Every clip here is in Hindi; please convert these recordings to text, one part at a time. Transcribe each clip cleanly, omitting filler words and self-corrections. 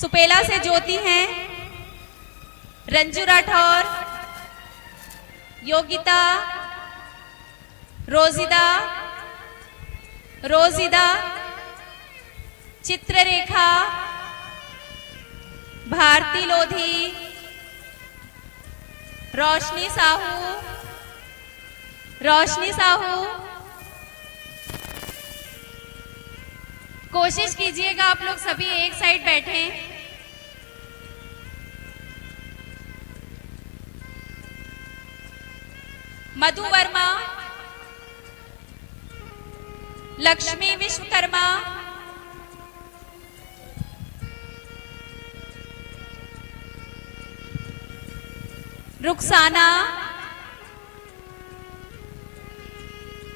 सुपेला से ज्योति हैं, रंजू राठौर, योगिता, रोजिदा, चित्ररेखा, भारती लोधी, रोशनी साहू। कोशिश कीजिएगा आप लोग सभी एक साइड बैठें। मधु वर्मा, लक्ष्मी विश्वकर्मा, रुखसाना,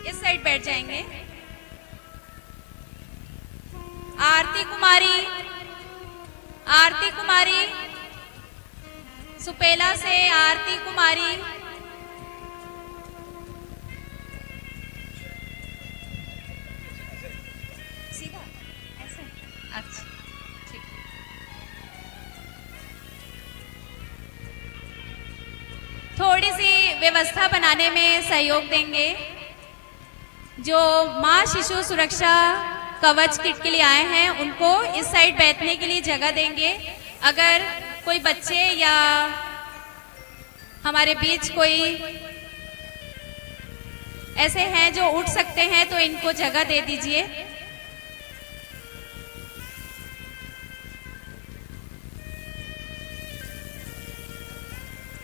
इस साइड बैठ जाएंगे। आरती कुमारी, सुपेला से आरती कुमारी, सीधा ऐसे, अच्छा ठीक। थोड़ी सी व्यवस्था बनाने में सहयोग देंगे। जो मां शिशु सुरक्षा कवच किट के लिए आए हैं उनको इस साइड बैठने के लिए जगह देंगे। अगर कोई बच्चे या हमारे बीच कोई ऐसे हैं जो उठ सकते हैं तो इनको जगह दे दीजिए।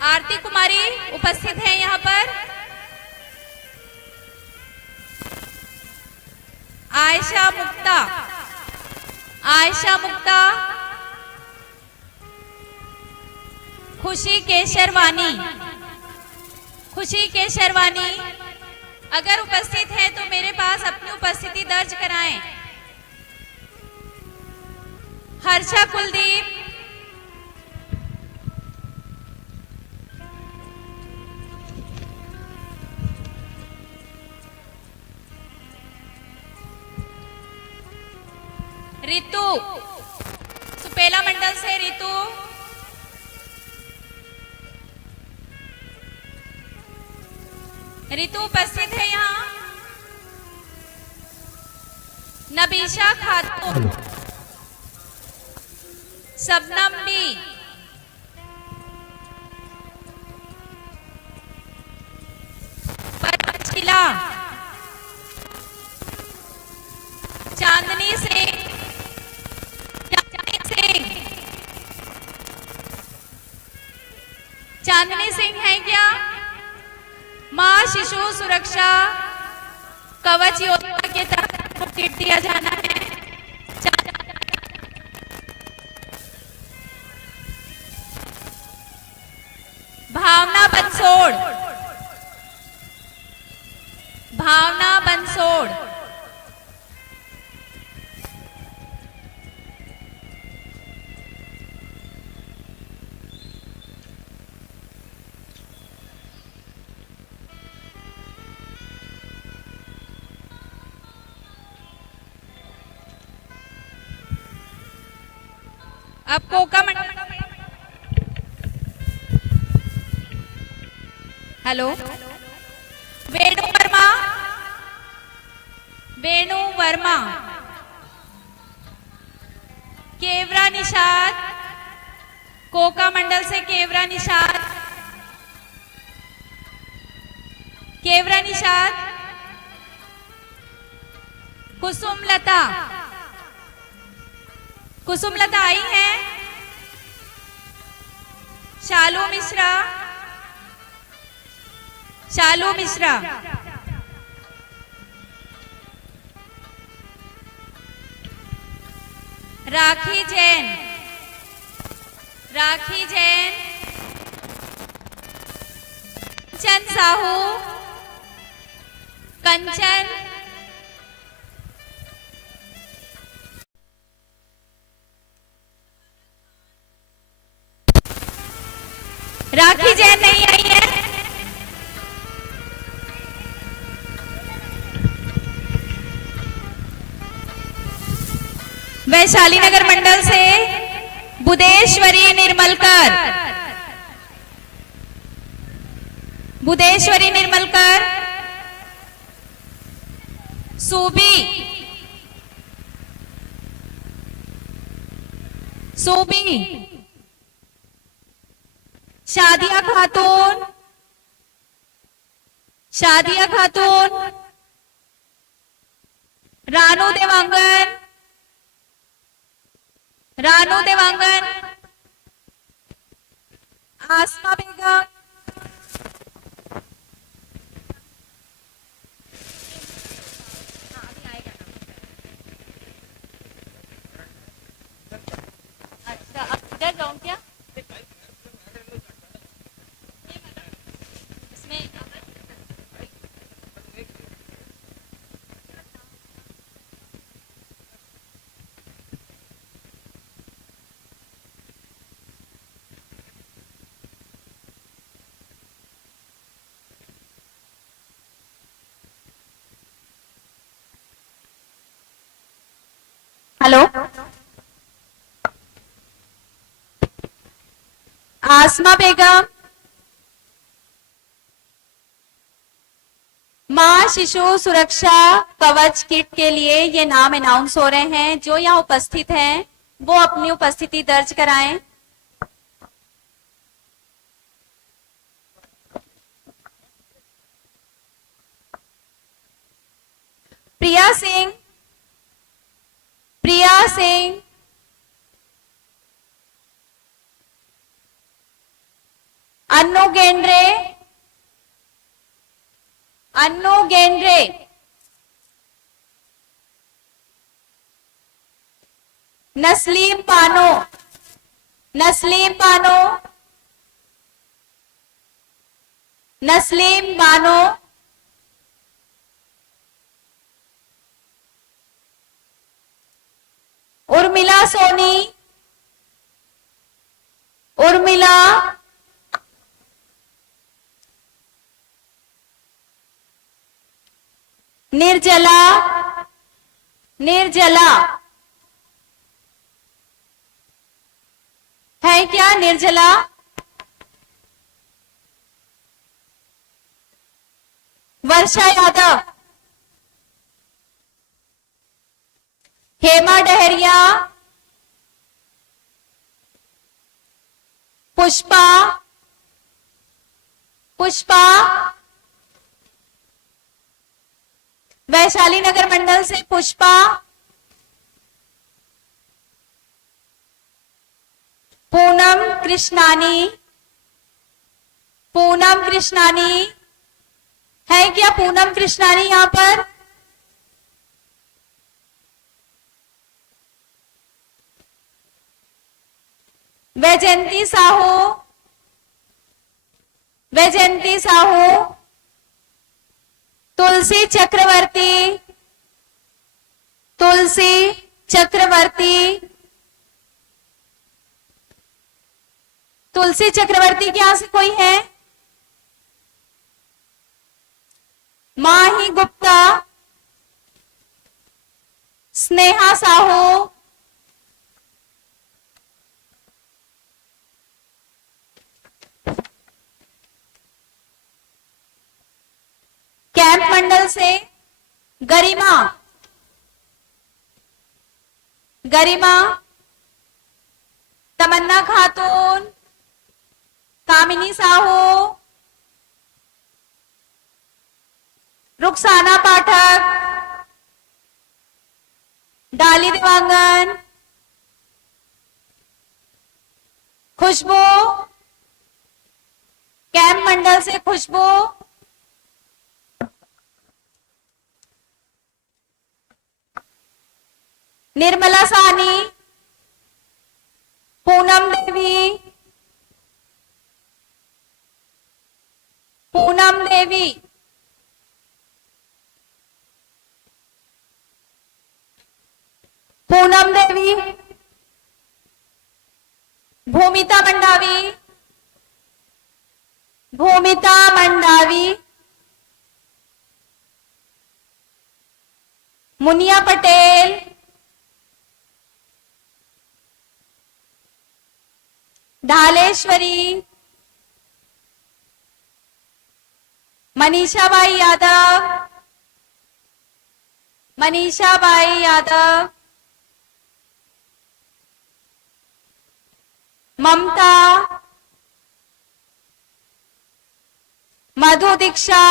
आरती कुमारी उपस्थित है यहाँ पर। आयशा मुक्ता, खुशी केशरवानी अगर उपस्थित है तो मेरे पास अपनी उपस्थिति दर्ज कराएं। हर्षा कुलदीप, रितु, सुपेला मंडल से रितु उपस्थित है यहाँ। नबीशा खातून, शबनम बी, परमशिला, चांदनी सिंह है क्या? मां शिशु सुरक्षा कवच योजना के तहत किट दिया जाना है। भावना बंसोड़, अब कोका मंडल, हेलो, वेणु वर्मा, केवरा निषाद, कोका मंडल से केवरा निषाद, कुसुमलता आई हैं। शालू मिश्रा, राखी जैन, कंचन साहू, राखी जैन नहीं आई है। वैशाली नगर मंडल से बुदेश्वरी निर्मलकर, बुदेश्वरी निर्मलकर, सूबी, सूबी, शादिया खातून, शादिया खातून, रानू देवांगन, रानू देवांगन, आसमा बेगम, अच्छा अब इधर जाऊं क्या इसमें? हेलो, आसमा बेगम, मां शिशु सुरक्षा कवच किट के लिए ये नाम अनाउंस हो रहे हैं। जो यहाँ उपस्थित हैं वो अपनी उपस्थिति दर्ज कराएं। प्रिया सिंह, प्रिया सिंह, अन्नू गेंड्रे, अन्नू गेंड्रे, नस्लीम पानो, नस्लीम पानो, नस्लीम बानो, उर्मिला सोनी, उर्मिला, निर्जला, निर्जला है क्या? निर्जला, वर्षा यादव, हेमा डहरिया, पुष्पा, पुष्पा, वैशाली नगर मंडल से पुष्पा, पूनम कृष्णानी, पूनम कृष्णानी है क्या? पूनम कृष्णानी यहां पर? वैजयंती साहू, वैजयंती साहू, तुलसी चक्रवर्ती, तुलसी चक्रवर्ती, तुलसी चक्रवर्ती के यहां से कोई है? माही गुप्ता, स्नेहा साहू, कैंप मंडल से गरिमा, गरिमा, तमन्ना खातून, कामिनी साहू, रुखसाना पाठक, डाली देवांगन, खुशबू, कैंप मंडल से खुशबू, निर्मला सानी, पूनम देवी, पूनम देवी, पूनम देवी, भूमिता मंडावी, भूमिता मंडावी, मुनिया पटेल, ढालेश्वरी मनीषाबाई यादव, मनीषाबाई यादव, ममता, मधु दीक्षा,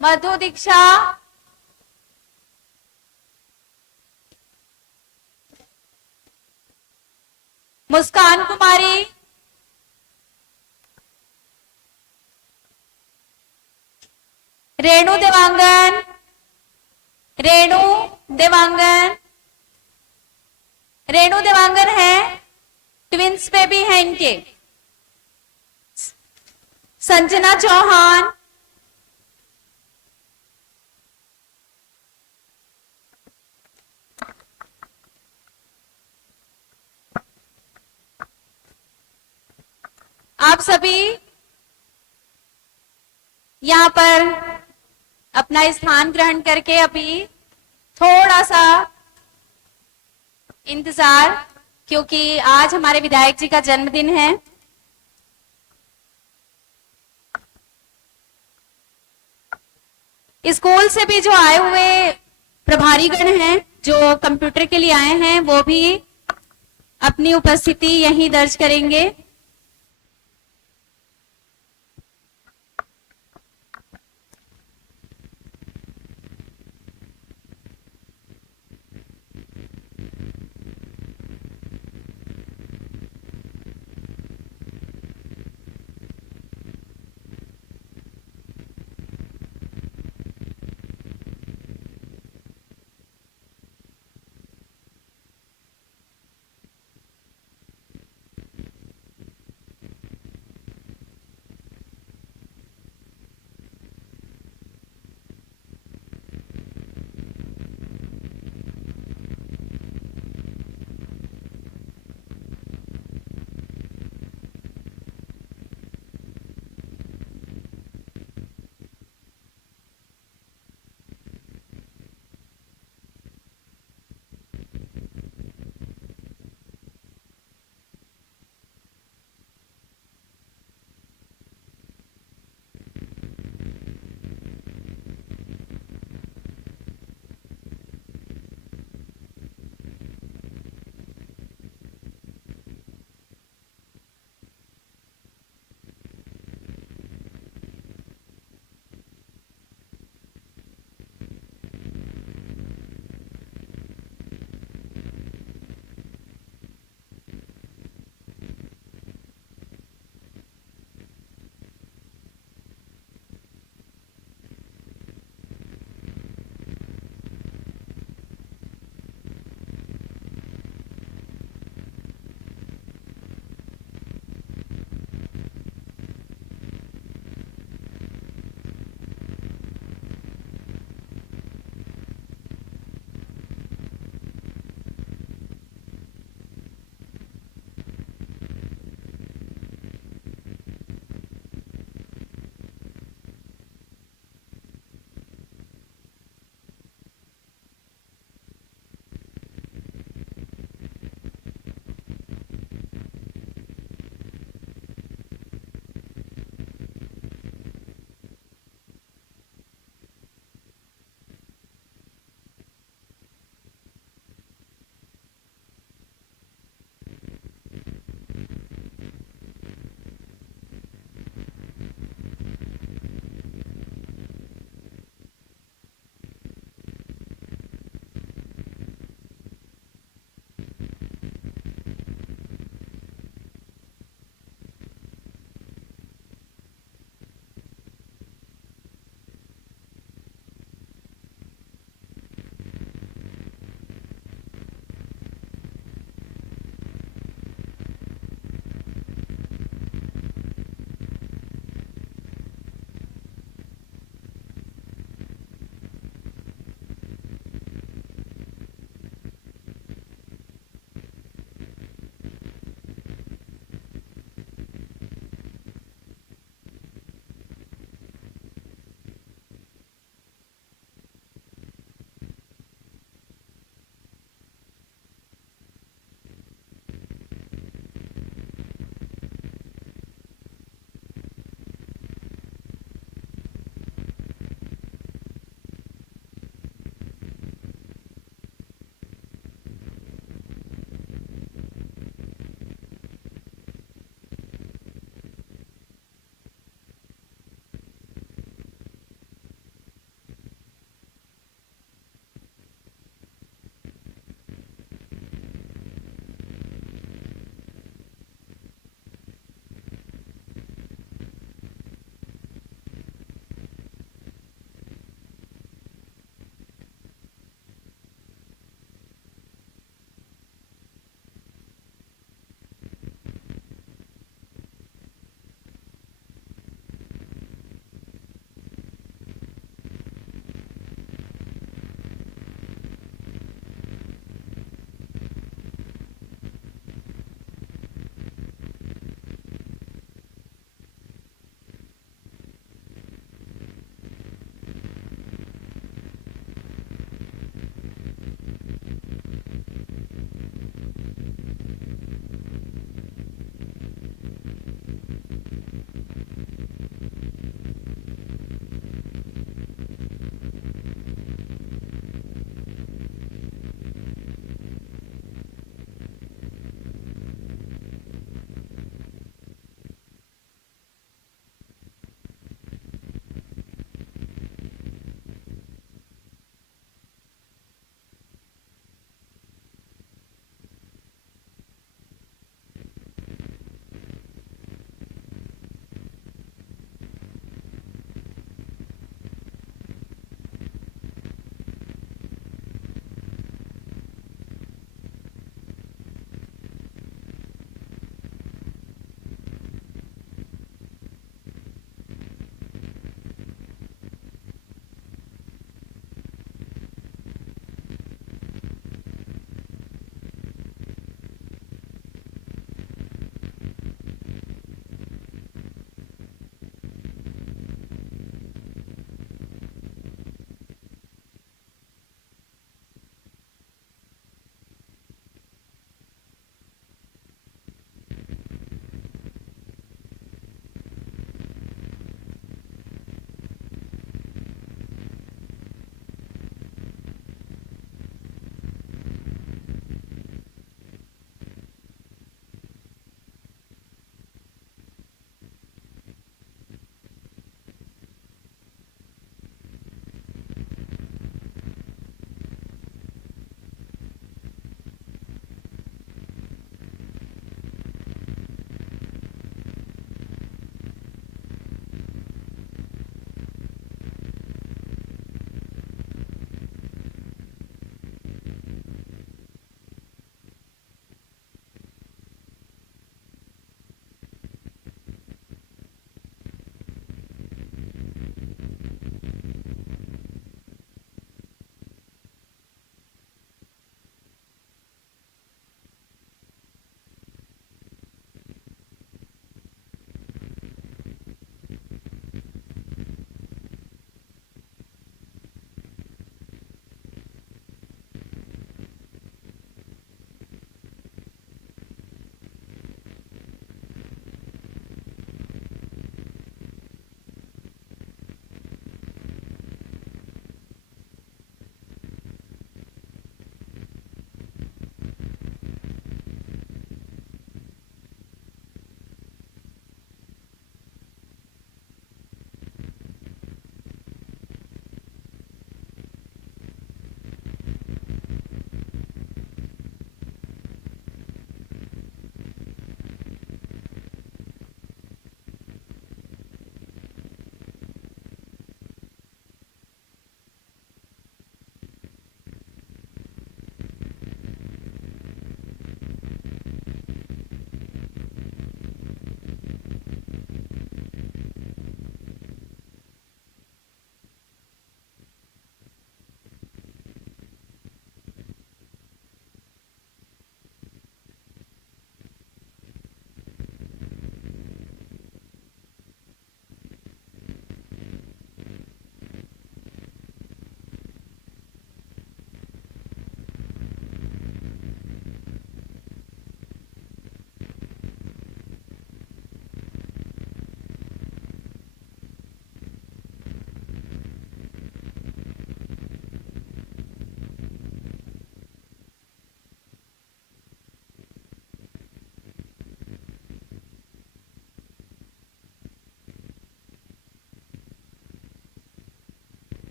मधु दीक्षा, मुस्कान कुमारी, रेणु देवांगन, रेणु देवांगन, रेणु देवांगन है, ट्विंस बेबी है इनके। संजना चौहान, आप सभी यहां पर अपना स्थान ग्रहण करके अभी थोड़ा सा इंतजार, क्योंकि आज हमारे विधायक जी का जन्मदिन है। स्कूल से भी जो आए हुए प्रभारी गण हैं, जो कंप्यूटर के लिए आए हैं, वो भी अपनी उपस्थिति यहीं दर्ज करेंगे।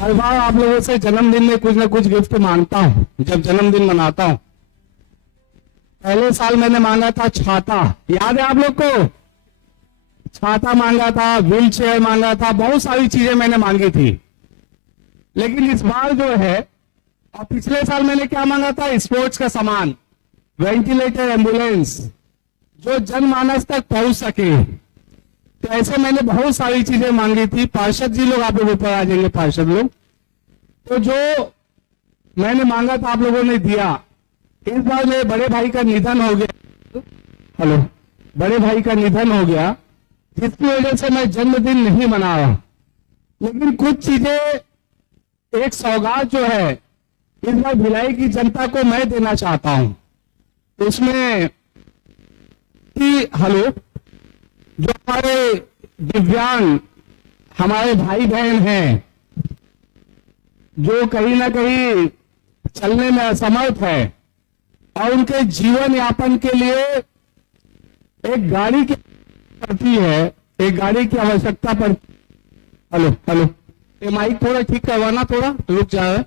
हर बार आप लोगों से जन्मदिन में कुछ ना कुछ गिफ्ट मांगता हूं जब जन्मदिन मनाता हूं। पहले साल मैंने मांगा था छाता, याद है आप लोग को? छाता मांगा था, व्हील चेयर मांगा था, बहुत सारी चीजें मैंने मांगी थी। लेकिन इस बार जो है, और पिछले साल मैंने क्या मांगा था? स्पोर्ट्स का सामान, वेंटिलेटर, एम्बुलेंस, जो जनमानस तक पहुंच सके। तो ऐसे मैंने बहुत सारी चीजें मांगी थी। पार्षद जी लोग आप लोग ऊपर आ जाएंगे, पार्षद लोग। तो जो मैंने मांगा था आप लोगों ने दिया। इस बार मेरे बड़े भाई का निधन हो गया, हेलो, बड़े भाई का निधन हो गया, जिसकी वजह से मैं जन्मदिन नहीं मनाया। लेकिन कुछ चीजें, एक सौगात जो है इस बार भिलाई की जनता को मैं देना चाहता हूं। उसमें कि हेलो, जो हमारे दिव्यांग हमारे भाई बहन हैं, जो कहीं ना कहीं चलने में असमर्थ है और उनके जीवन यापन के लिए एक गाड़ी की पड़ती है, एक गाड़ी की आवश्यकता पड़ती। हेलो हेलो, ये माइक थोड़ा ठीक करवाना, थोड़ा रुक जा रहा है,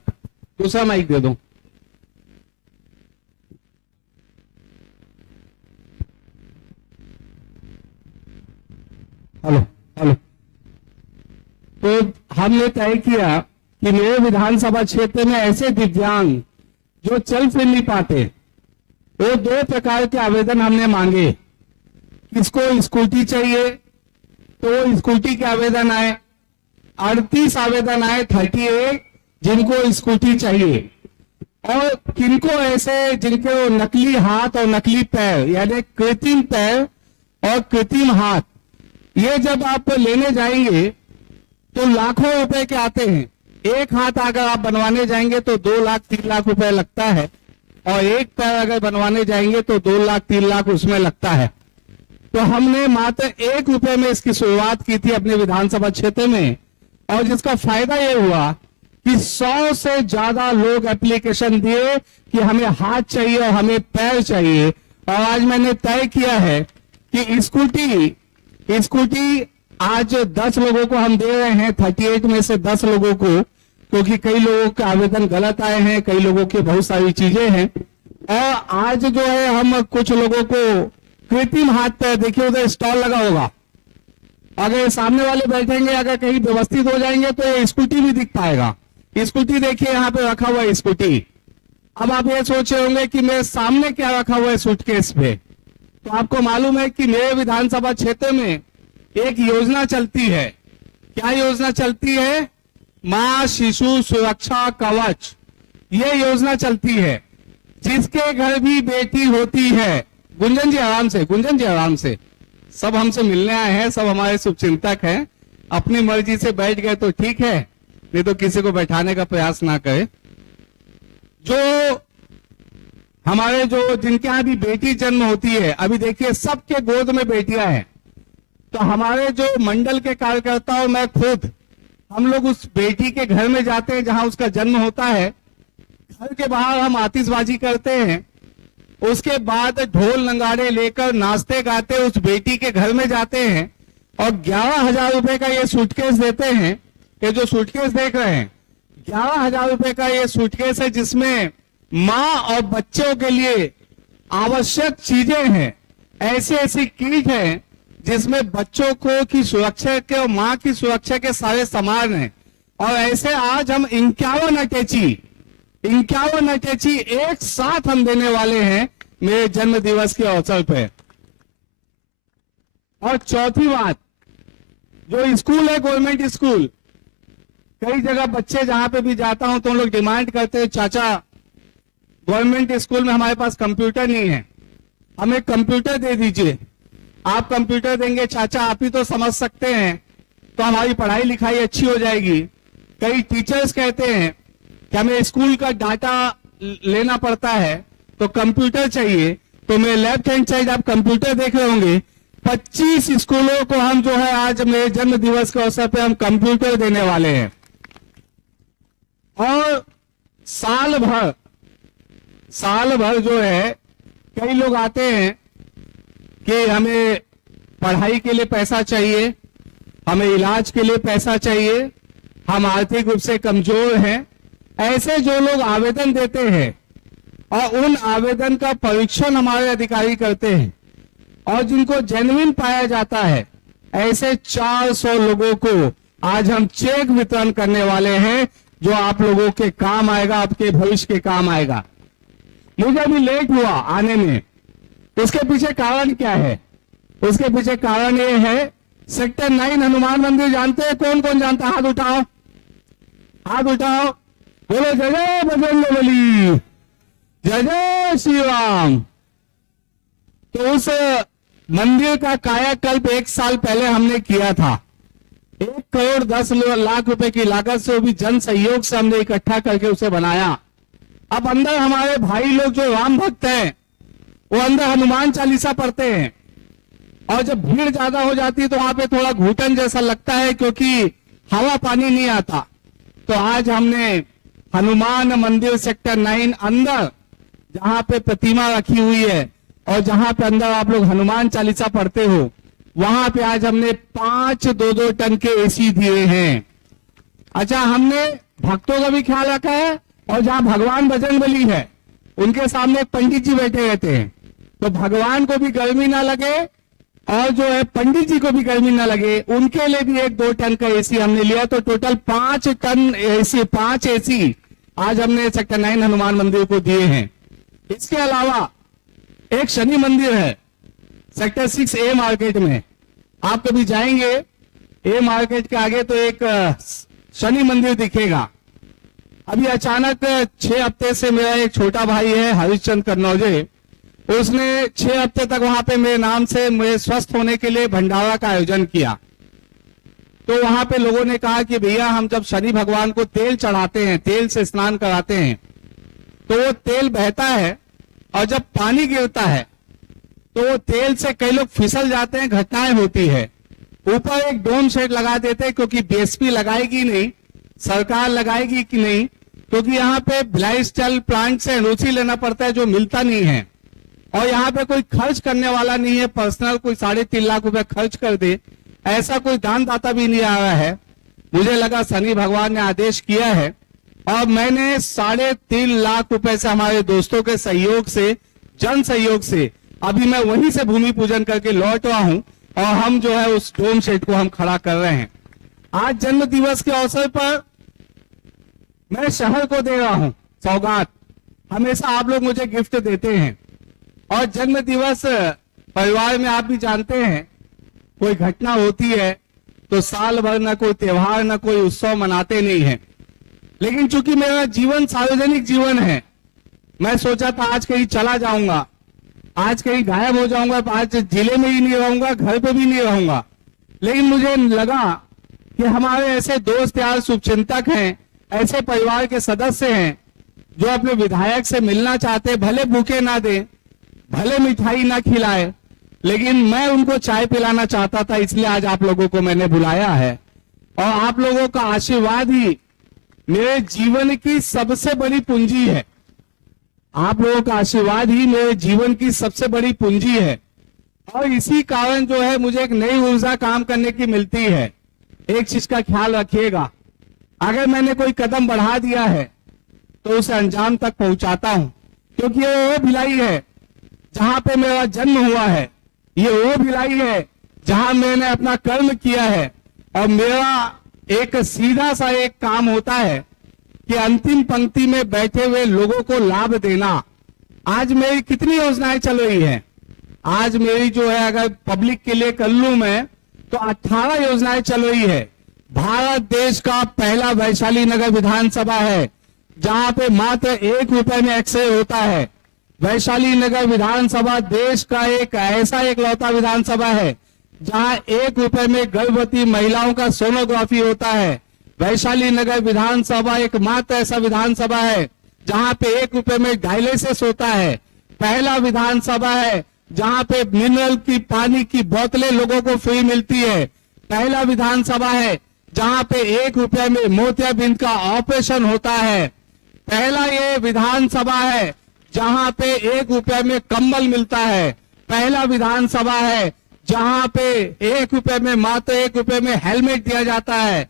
दूसरा माइक दे दो। Hello hello. तो हमने तय किया कि मेरे विधानसभा क्षेत्र में ऐसे दिव्यांग जो चल फिर नहीं पाते, वो 2 प्रकार के आवेदन हमने मांगे। किसको स्कूटी चाहिए तो वो स्कूटी के आवेदन आए, 38 आवेदन आए, 38 जिनको स्कूटी चाहिए। और किनको ऐसे जिनके नकली हाथ और नकली पैर, यानी कृत्रिम पैर और कृत्रिम हाथ, ये जब आप लेने जाएंगे तो लाखों रुपए के आते हैं। एक हाथ अगर आप बनवाने जाएंगे तो 2 लाख 3 लाख रुपए लगता है, और एक पैर अगर बनवाने जाएंगे तो 2 लाख 3 लाख उसमें लगता है। तो हमने मात्र 1 रुपए में इसकी शुरुआत की थी अपने विधानसभा क्षेत्र में, और जिसका फायदा ये हुआ कि 100 से ज्यादा लोग एप्लीकेशन दिए कि हमें हाथ चाहिए और हमें पैर चाहिए। और आज मैंने तय किया है कि स्कूटी आज 10 लोगों को हम दे रहे हैं, 38 में से 10 लोगों को, क्योंकि कई लोगों के आवेदन गलत आए हैं, कई लोगों की बहुत सारी चीजें हैं। और आज जो है हम कुछ लोगों को कृत्रिम हाथ पैर, देखिए उधर स्टॉल लगा होगा, अगर सामने वाले बैठेंगे, अगर कहीं व्यवस्थित हो जाएंगे तो ये स्कूटी भी दिख पाएगा। स्कूटी देखिए यहाँ पे रखा हुआ है स्कूटी। अब आप ये सोच रहे होंगे कि मेरे सामने क्या रखा हुआ है सूटकेस पे। तो आपको मालूम है कि मेरे विधानसभा क्षेत्र में एक योजना चलती है। क्या योजना चलती है? मां शिशु सुरक्षा कवच, ये योजना चलती है। जिसके घर भी बेटी होती है, गुंजन जी आराम से, गुंजन जी आराम से, सब हमसे मिलने आए हैं, सब हमारे शुभचिंतक हैं। अपनी मर्जी से बैठ गए तो ठीक है, नहीं तो किसी को बैठाने का प्रयास ना करे। जो हमारे जो जिनके यहाँ भी बेटी जन्म होती है, अभी देखिए सबके गोद में बेटियां हैं। तो हमारे जो मंडल के कार्यकर्ता और मैं खुद, हम लोग उस बेटी के घर में जाते हैं जहां उसका जन्म होता है। घर के बाहर हम आतिशबाजी करते हैं, उसके बाद ढोल नगाड़े लेकर नाचते गाते उस बेटी के घर में जाते हैं और 11,000 रुपए का ये सूटकेस देते हैं। ये जो सूटकेस देख रहे हैं, 11,000 रुपए का ये सूटकेस है, जिसमें माँ और बच्चों के लिए आवश्यक चीजें हैं। ऐसी ऐसी किट है जिसमें बच्चों को की सुरक्षा के और माँ की सुरक्षा के सारे सामान हैं। और ऐसे आज हम 51 अटैची एक साथ हम देने वाले हैं मेरे जन्म दिवस के अवसर पे। और चौथी बात, जो स्कूल है गवर्नमेंट स्कूल, कई जगह बच्चे जहां पे भी जाता हूं तो हम लोग डिमांड करते हैं, चाचा गवर्नमेंट स्कूल में हमारे पास कंप्यूटर नहीं है, हमें कंप्यूटर दे दीजिए। आप कंप्यूटर देंगे चाचा, आप ही तो समझ सकते हैं, तो हमारी पढ़ाई लिखाई अच्छी हो जाएगी। कई टीचर्स कहते हैं कि हमें स्कूल का डाटा लेना पड़ता है तो कंप्यूटर चाहिए। तो मेरे लेफ्ट हैंड साइड आप कंप्यूटर देख रहे होंगे, 25 स्कूलों को हम जो है आज मेरे जन्म दिवस के अवसर पे हम कंप्यूटर देने वाले हैं। और साल भर जो है, कई लोग आते हैं कि हमें पढ़ाई के लिए पैसा चाहिए, हमें इलाज के लिए पैसा चाहिए, हम आर्थिक रूप से कमजोर हैं, ऐसे जो लोग आवेदन देते हैं और उन आवेदन का परीक्षण हमारे अधिकारी करते हैं और जिनको जेन्युइन पाया जाता है, ऐसे 400 लोगों को आज हम चेक वितरण करने वाले हैं, जो आप लोगों के काम आएगा, आपके भविष्य के काम आएगा। मुझे अभी लेट हुआ आने में, उसके पीछे कारण क्या है? उसके पीछे कारण ये है, सेक्टर 9 हनुमान मंदिर जानते हैं? कौन कौन जानता है? हाथ उठाओ, हाथ उठाओ, बोलो जय जय बजरंगबली, जय जय श्री राम। तो उस मंदिर का कायाकल्प 1 साल पहले हमने किया था। 1,10,00,000 रुपए की लागत से, वो भी जन सहयोग से हमने इकट्ठा करके उसे बनाया। अब अंदर हमारे भाई लोग जो राम भक्त हैं, वो अंदर हनुमान चालीसा पढ़ते हैं, और जब भीड़ ज्यादा हो जाती है तो वहां पे थोड़ा घुटन जैसा लगता है, क्योंकि हवा पानी नहीं आता। तो आज हमने हनुमान मंदिर सेक्टर 9 अंदर, जहां पे प्रतिमा रखी हुई है और जहां पे अंदर आप लोग हनुमान चालीसा पढ़ते हो, वहां पे आज हमने 5 2-2 टन के एसी दिए हैं। अच्छा, हमने भक्तों का भी ख्याल रखा है, और जहां भगवान बजरंगबली है, उनके सामने एक पंडित जी बैठे रहते हैं, तो भगवान को भी गर्मी ना लगे और जो है पंडित जी को भी गर्मी ना लगे, उनके लिए भी 1-2 टन का एसी हमने लिया। तो टोटल 5 टन एसी, 5 एसी आज हमने सेक्टर 9 हनुमान मंदिर को दिए हैं। इसके अलावा एक शनि मंदिर है सेक्टर 6 ए मार्केट में। आप कभी जाएंगे ए मार्केट के आगे तो एक शनि मंदिर दिखेगा। अभी अचानक 6 हफ्ते से मेरा एक छोटा भाई है हरिश्चंद्र कन्नौजे, उसने 6 हफ्ते तक वहां पे मेरे नाम से मेरे स्वस्थ होने के लिए भंडारा का आयोजन किया। तो वहां पे लोगों ने कहा कि भैया, हम जब शनि भगवान को तेल चढ़ाते हैं, तेल से स्नान कराते हैं, तो वो तेल बहता है और जब पानी गिरता है तो वो तेल से कई लोग फिसल जाते हैं, घटनाएं होती है। ऊपर एक डोम शेड लगा देते हैं, क्योंकि बीएसपी लगाएगी नहीं, सरकार लगाएगी कि नहीं, क्योंकि यहाँ पे ब्लाइट स्टाइल प्लांट से एनओसी लेना पड़ता है, जो मिलता नहीं है, और यहाँ पे कोई खर्च करने वाला नहीं है। पर्सनल कोई 3.5 लाख रुपए खर्च कर दे, ऐसा कोई दान दाता भी नहीं आ रहा है। मुझे लगा शनि भगवान ने आदेश किया है, और मैंने 3.5 लाख रुपए से, हमारे दोस्तों के सहयोग से, जन सहयोग से, अभी मैं वहीं से भूमि पूजन करके लौट रहा हूं, और हम जो है उस डोम शेड को हम खड़ा कर रहे हैं। आज जन्म दिवस के अवसर पर मैं शहर को दे रहा हूं सौगात। हमेशा आप लोग मुझे गिफ्ट देते हैं, और जन्म दिवस परिवार में आप भी जानते हैं, कोई घटना होती है तो साल भर न कोई त्योहार न कोई उत्सव मनाते नहीं है। लेकिन चूंकि मेरा जीवन सार्वजनिक जीवन है, मैं सोचा था आज कहीं चला जाऊंगा, आज कहीं गायब हो जाऊंगा, आज जिले में ही नहीं रहूंगा, घर पे भी नहीं रहूंगा। लेकिन मुझे लगा कि हमारे ऐसे दोस्त यार शुभचिंतक हैं, ऐसे परिवार के सदस्य हैं जो अपने विधायक से मिलना चाहते, भले भूखे ना दे, भले मिठाई ना खिलाए, लेकिन मैं उनको चाय पिलाना चाहता था, इसलिए आज आप लोगों को मैंने बुलाया है। और आप लोगों का आशीर्वाद ही मेरे जीवन की सबसे बड़ी पूंजी है। आप लोगों का आशीर्वाद ही मेरे जीवन की सबसे बड़ी पूंजी है, और इसी कारण जो है मुझे एक नई ऊर्जा काम करने की मिलती है। एक चीज का ख्याल रखिएगा, अगर मैंने कोई कदम बढ़ा दिया है तो उसे अंजाम तक पहुंचाता हूं, क्योंकि ये वो भिलाई है जहां पे मेरा जन्म हुआ है, ये वो भिलाई है जहां मैंने अपना कर्म किया है, और मेरा एक सीधा सा एक काम होता है कि अंतिम पंक्ति में बैठे हुए लोगों को लाभ देना। आज मेरी कितनी योजनाएं चल रही हैं, आज मेरी जो है अगर पब्लिक के लिए कर लूं मैं तो 18 योजनाएं चल रही है। भारत देश का पहला वैशाली नगर विधानसभा है जहां पे मात्र 1 रुपए में एक्सरे होता है। वैशाली नगर विधानसभा देश का एक ऐसा एकलौता विधानसभा है जहां 1 रुपए में गर्भवती महिलाओं का सोनोग्राफी होता है। वैशाली नगर विधानसभा एकमात्र ऐसा विधानसभा है जहां पे 1 रुपए में डायलिसिस होता है। पहला विधानसभा है जहां पे मिनरल की पानी की बोतलें लोगों को फ्री मिलती है। पहला विधानसभा है जहां पे 1 रुपए में मोतियाबिंद का ऑपरेशन होता है। पहला ये विधानसभा है जहां पे 1 रुपए में कंबल मिलता है। पहला विधानसभा है जहां पे 1 रुपए में, मात्र 1 रुपए में हेलमेट दिया जाता है।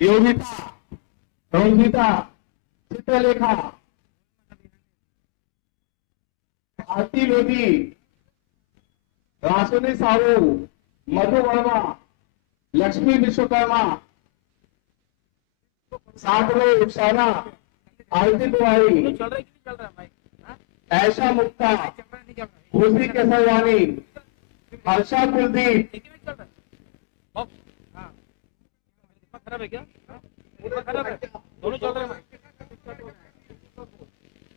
योगिता, रंजिता, चित्रलेखा, आरती बेदी, रासुनी साहू, मधु वर्मा, लक्ष्मी विश्वकर्मा, सागरो उपसाना, आरती कुमारी, चल रहा है कि नहीं चल रहा है भाई? हाँ? ऐशा मुक्ता, कैमरा नहीं चल रहा है। खुशी केसरवानी, हर्षा कुलदीप, ठीक है, नहीं चल रहा है। बॉक्स, हाँ। दिमाग खराब है क्या? हाँ? दिमाग खराब है? दोनों चल रहे हैं।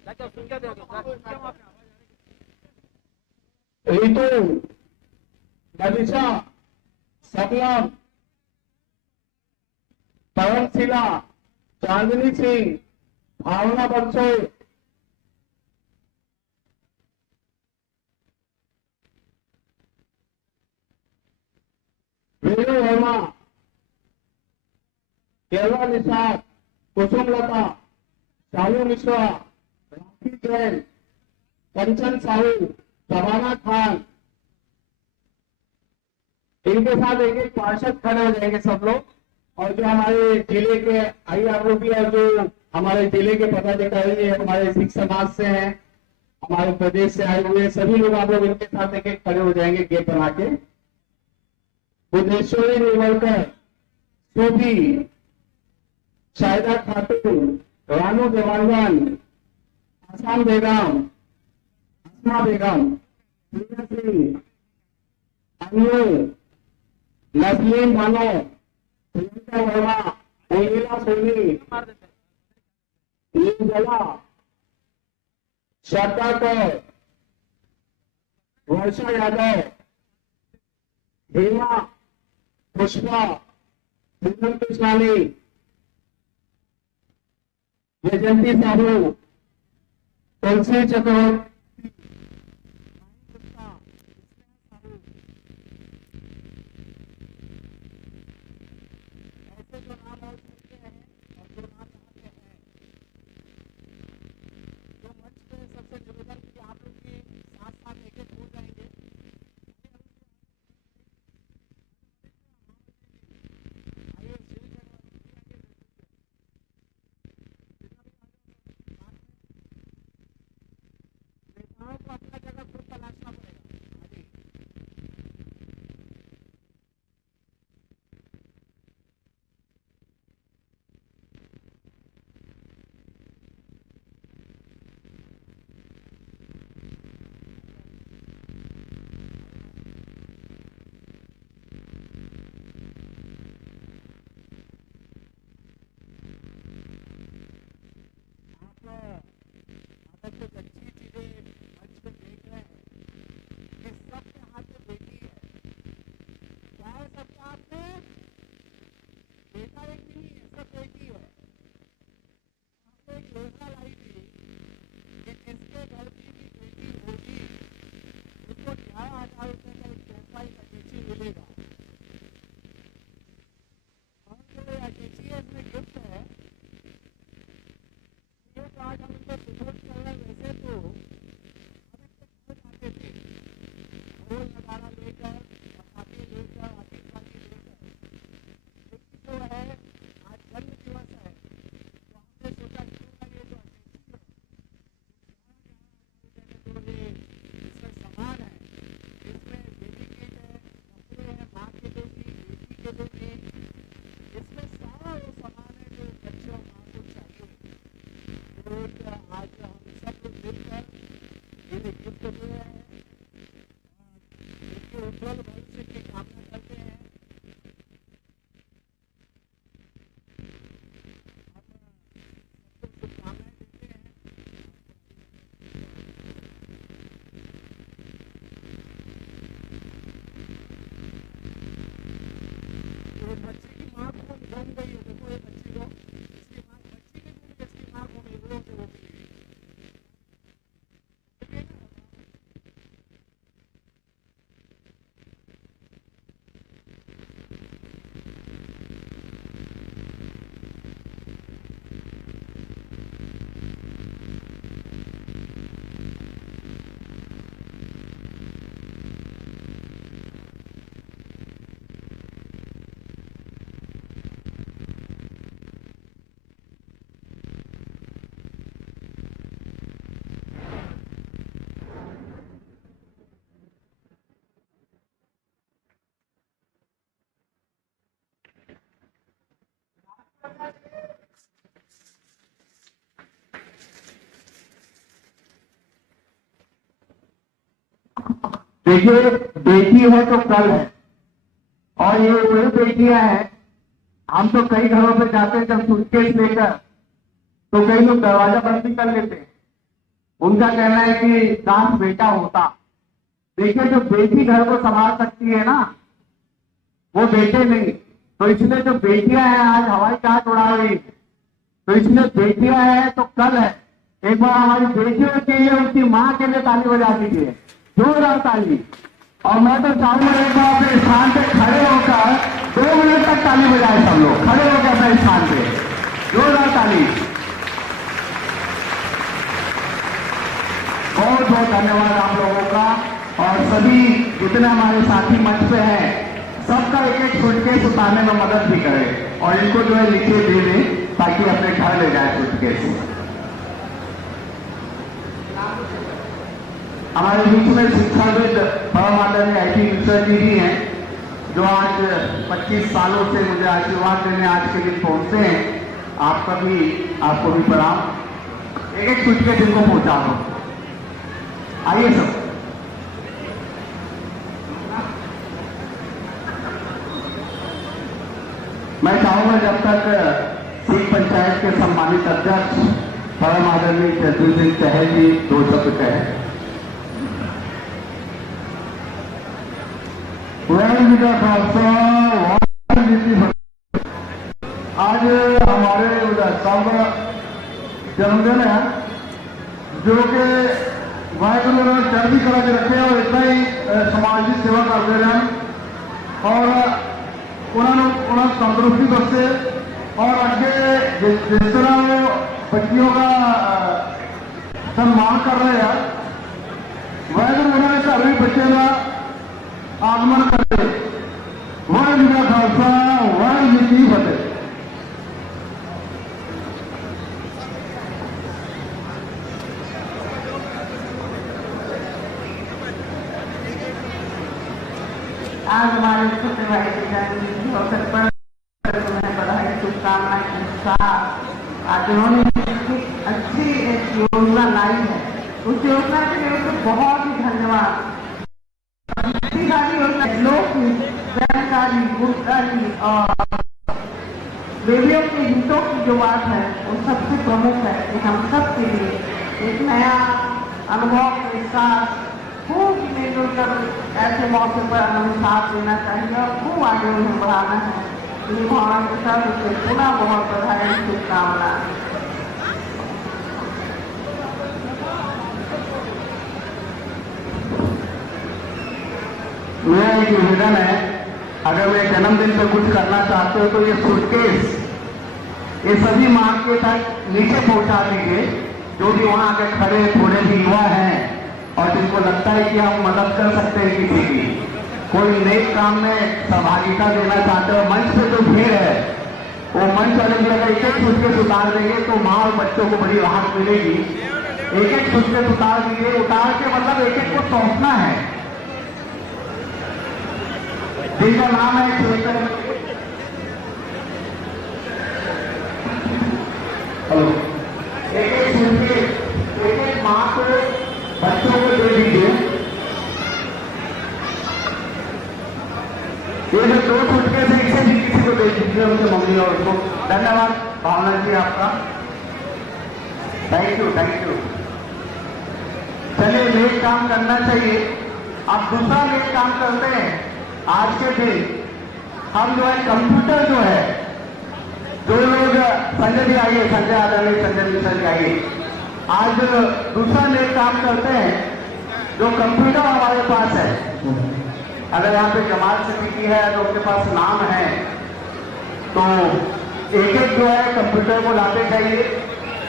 क्या सुन क्या दिया गया? सुन क्या वहाँ पे? रितु, नदिशा, सबलम, परमशिला, चांदनी सिंह, भावना बंसो, वेणु वर्मा, केवल निषाद, कुसुम लता, शालू मिश्रा, राखी जैन, कंचन साहू, शबाना खान, इनके साथ एक एक पार्षद खड़े हो जाएंगे सब लोग। और जो हमारे जिले के आईआरओपी और जो हमारे जिले के पदाधिकारी है, हमारे सिख समाज से हैं, हमारे प्रदेश से आए हुए सभी लोग, आप लोग इनके साथ एक एक खड़े हो जाएंगे गेट बना के। बुद्धेश्वरी निर्मलकर, सूफी, शाहिदा खातून, रानू देवांगन, आसाम बेगम, अस्मा बेगम, प्रिया सिंह, अनु, नजलीन बानो, प्रियंका वर्मा, उर्मिला सोनी, मार देते हैं। निर्जला, श्रद्धा कौर, वर्षा यादव, हेमा, पुष्पा, पूनम कृष्णानी, वैजंती साहू, तुलसी चक्रवर्ती, ऐसे जो नाम और सुनते हैं और जो नाम यहाँ पे हैं, जो मंच पे सबसे निवेदन की आप लोग की साथ साथ एक एक हो जाएंगे। आइए श्री नेताओं को अपना जगह खुद तलाशना पड़ेगा। आइए। आप कुछ अच्छी चीजें मंच पे देख रहे हैं कि सबके हाथ में बेटी है। क्या है सबके हाथ में? बेटा एक भी नहीं है, सब बेटी है। हमने एक योजना लाई थी कि जिसके घर की भी बेटी होगी उसको 11,000 रुपए का एक तोहफा एक अटैची मिलेगा। और जो अटैची है इसमें गिफ्ट है, ये तो आज हम उनको सपोर्ट कर रहे हैं। वैसे तो हम इनको घर जाते थे ढोल नगाड़ा लेकर, पटाखे लेकर, आतिशबाजी लेकर, लेकिन जो है आज जन्म दिवस है तो हमने सोचा क्यों ना ये जो अटैची है, इसमें सामान है, इसमें बेबी किट है, कपड़े हैं, माँ के लिए, बेटी के लिए, इसमें सारा वो सामान है जो बच्चे और माँ को चाहिए। तो आज हम सब लोग मिलकर इन्हें गिफ्ट दे रहे हैं, इनके उज्जवल भविष्य की कामना करते हैं। हम सबको शुभकामनाएं देते हैं। तो बच्चे की माँ को घूम गई है, देखो ये बच्ची को, इसकी माँ बच्ची की घूम गई, इसकी माँ घूमी, वो से वो मिली। देखिए, बेटी है तो कल है, और ये वही बेटियां हैं। हम तो कई घरों पे जाते हैं जब सूटकेस लेकर, तो कई लोग दरवाजा बंद भी कर लेते हैं। उनका कहना है कि काश बेटा होता। देखिए, जो बेटी घर को संभाल सकती है ना, वो बेटे नहीं। तो इसलिए जो बेटियां हैं आज हवाई जहाज उड़ा रही, तो इसलिए बेटियां हैं तो कल है। एक बार हमारी बेटियों के लिए, उनकी माँ के लिए ताली बजा दीजिए, जोरदार ताली। और मैं तो चाहूंगा एक बार अपने स्थान पे खड़े होकर 2 मिनट तक ताली बजाए सब लोग, खड़े होकर अपने स्थान पे जोरदार ताली। बहुत बहुत धन्यवाद आप लोगों का। और सभी जितने हमारे साथी मंच पे हैं, सबका एक एक सूटकेस उतारने में मदद भी करें, और इनको जो है लिखे दे दें ताकि अपने घर ले जाए सूटकेस। हमारे बीच में शिक्षाविद परम आदरणीय IT मिश्रा जी भी हैं, जो आज 25 सालों से मुझे आशीर्वाद देने आज के दिन पहुंचते हैं। आपको भी प्रणाम। एक एक सूटकेस इनको पहुंचा दो। आइए सब। मैं चाहूंगा जब तक सिख पंचायत के सम्मानित अध्यक्ष परम आदरणीय जगदीश सिंह चहल जी 2 शब्द कहें। आज हमारे साहब का जन्मदिन है, जो कि वाहिगुरु ने चढ़ती कला के रखे और इतना ही समाज की सेवा करते रहे, और उन्होंने तंदुरुस्ती बख्शे। और आगे जिस तरह वो बच्चियों का सम्मान कर रहे हैं, वाहिगुरु उन्होंने घर भी बच्चे का आगमन करे। वाहिगुरू जी का खालसा, वाहिगुरू जी की फतेह। आज हमारे छोटे भाई के जन्मदिन के अवसर पर उन्हें बधाई, शुभकामनाएं, उत्साह। आज उन्होंने एक अच्छी एक योजना लाई है, उस योजना के लिए उनको बहुत ही धन्यवाद। योजना लोक जानकारी, गुणकारी और देवियों के हितों की जो बात है वो सबसे प्रमुख है कि हम सब के लिए एक नया अनुभव के साथ खूब मिलजुल कर ऐसे मौके पर हमें साथ देना चाहिए और खूब आगे उन्हें बढ़ाना है। ये भावना के साथ उसे पुनः बहुत बधाई, शुभकामना। मेरा एक निवेदन है, अगर मैं जन्मदिन पे कुछ करना चाहते हो तो ये सूटकेस ये सभी मार्ग के तक नीचे पहुंचा दीजिए, जो भी वहां के खड़े थोड़े भी युवा हैं और जिनको लगता है कि हम मदद कर सकते हैं किसी की, कोई नेक काम में सहभागिता देना चाहते हो। मंच पे जो भीड़ है वो मंच वाले भी अगर एक एक सूटकेस उतार देंगे तो माँ और बच्चों को बड़ी राहत मिलेगी। एक एक सूटकेस उतार दीजिए, उतार के मतलब एक एक को सौंपना है, जिनका नाम है हेलो। एक एक सूटकेस एक एक माँ को बच्चों को दे दीजिए। ये जो 2 सूटकेस है इसे भी किसी को दे दीजिए, उनके मम्मी और उसको। धन्यवाद भावना जी आपका, थैंक यू थैंक यू। चलिए नेक काम करना चाहिए। आप दूसरा नेक काम करते हैं। आज के दिन हम जो है कंप्यूटर जो है, जो लोग संजय जी आइए, संजय आदरणीय संजय मिश्रा जी आइए। आज दूसरा नेक काम करते हैं, जो कंप्यूटर हमारे पास है। अगर यहाँ पे जमात सिद्दीकी है तो उनके पास नाम है, तो एक एक जो है कंप्यूटर को लाते चाहिए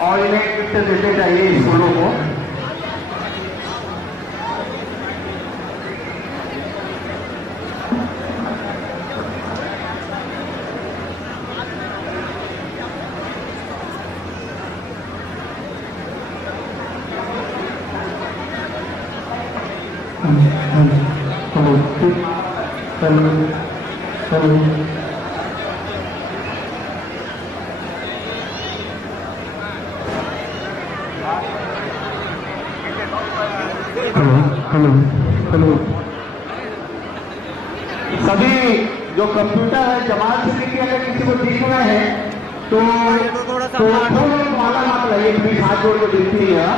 और इन्हें गिफ्ट देते चाहिए स्कूलों को। हेलो। सभी जो कंप्यूटर है जमात से लेके अगर किसी को दिख रहा है तो फूल माला मत लाइए, प्लीज हाथ जोड़ के देखती है।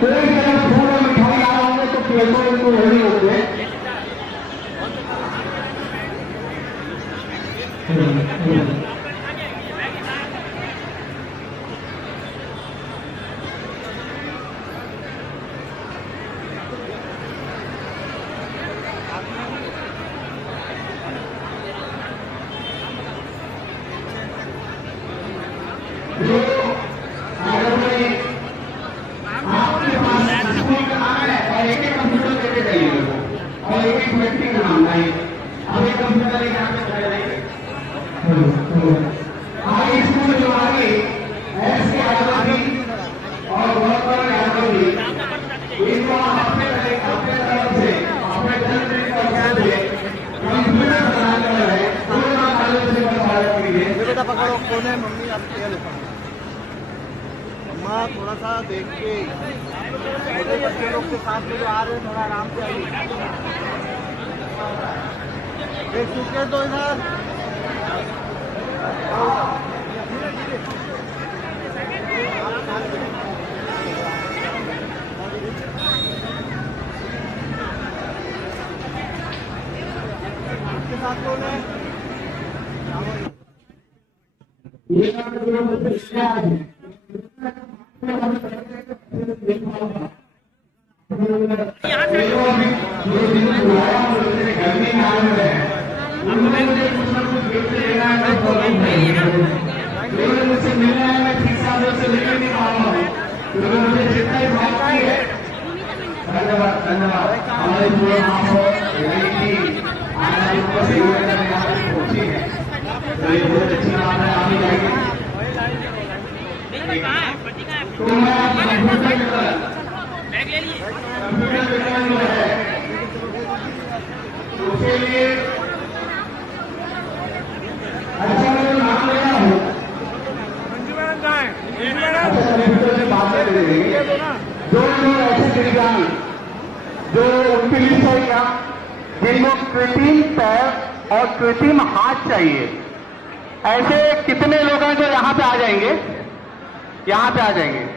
कोई भी अगर फूल और मिठाई ला रहे होंगे तो पेड़ों इनको नहीं होंगे। बेटा पकड़ो, कौन है मम्मी? आप तेल अम्मा थोड़ा सा देख के छोटे बच्चे लोग के साथ में जो आ रहे हैं थोड़ा आराम से आइए। एक सूटकेस दो इधर। आपके साथ कौन है? जो ऐसे दिव्यांग जो उनकी लिस्ट है क्या, जिनको कृत्रिम पैर और कृत्रिम हाथ चाहिए, ऐसे कितने लोग हैं जो यहाँ पे आ जाएंगे? यहाँ पे आ जाएंगे।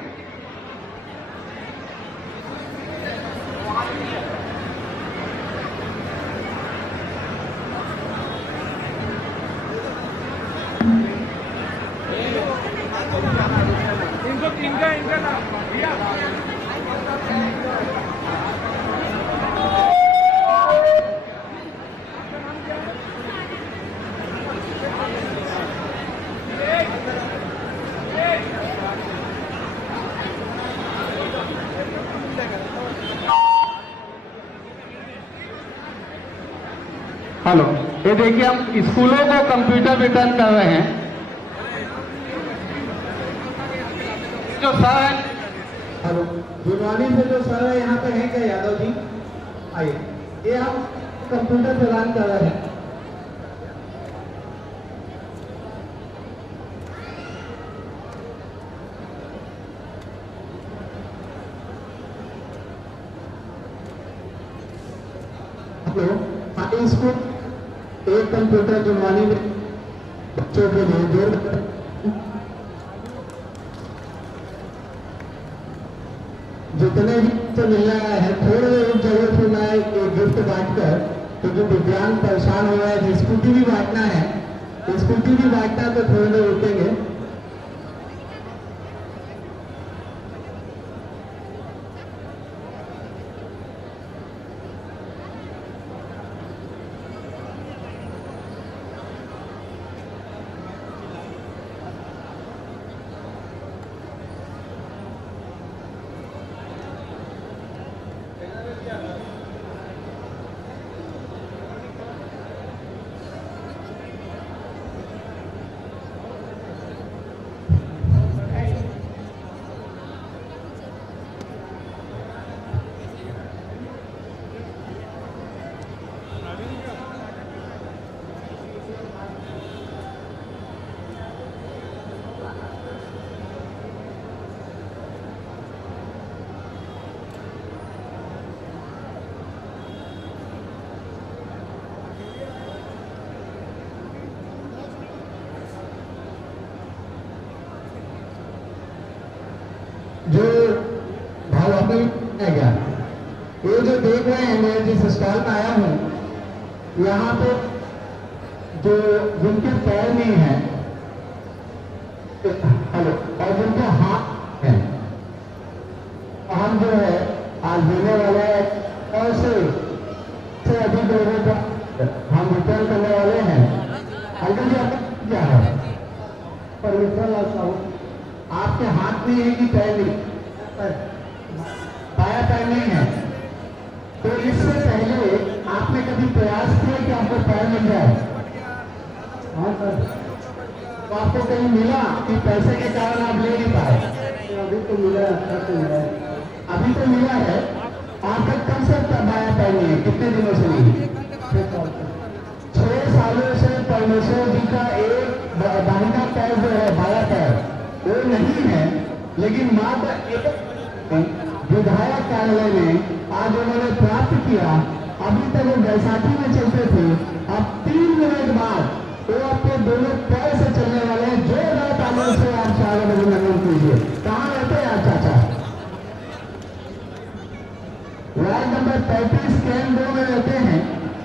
हेलो, ये देखिए हम स्कूलों को कंप्यूटर वितरण कर रहे हैं। जो सर है, हेलो, जुनवानी से जो सर है यहाँ पे हैं क्या यादव जी? आइए, ये हम कंप्यूटर प्रदान कर रहे हैं। हेलो, हाँ, स्कूल एक कंप्यूटर जुनवानी में बच्चों के लिए दो जितने भी तो मिल रहा है, थोड़े जरूरत होना है गिफ्ट बांटकर, क्योंकि दिव्यांग परेशान हो रहा है। स्कूटी भी बांटना है, स्कूटी भी बांटना तो थोड़ी देर रुकेंगे। ये जो देख रहे हैं, मैं जिस स्टॉल में आया हूँ, यहाँ पे जो जिनके पैर नहीं है, हेलो, और जिनके हाथ हैं, हम जो है आज देने वाले और से अधिक लोगों को हम रिटर्न करने वाले हैं। अंकल जी, आपका क्या है? परमेश्वर लाल साहू, आपके हाथ नहीं है कि पैर नहीं? बाया पैर नहीं है। तो इससे पहले आपने कभी प्रयास किया कि आपको पैर मिल जाए? हाँ सर। तो आपको कहीं मिला कि पैसे के कारण आप ले नहीं पाए? अभी तो मिला, अभी तो मिला है। आपका कब से बाया पैर नहीं है? कितने दिनों से नहीं? 6 सालों से परमेश्वर जी का एक दाहिना पैर जो है, बाया पैर, वो नहीं है, लेकिन मात्र एक विधायक कार्यालय में आज उन्होंने प्राप्त किया। अभी तक वो बैसाखी में चलते थे, अब 3 मिनट बाद वो अपने दोनों पैर से चलने वाले हैं। जोरदार तालियों से आप स्वागत अभिनंदन कीजिए। कहाँ रहते हैं आप चाचा? वार्ड नंबर 35 कैंप 2 में रहते हैं।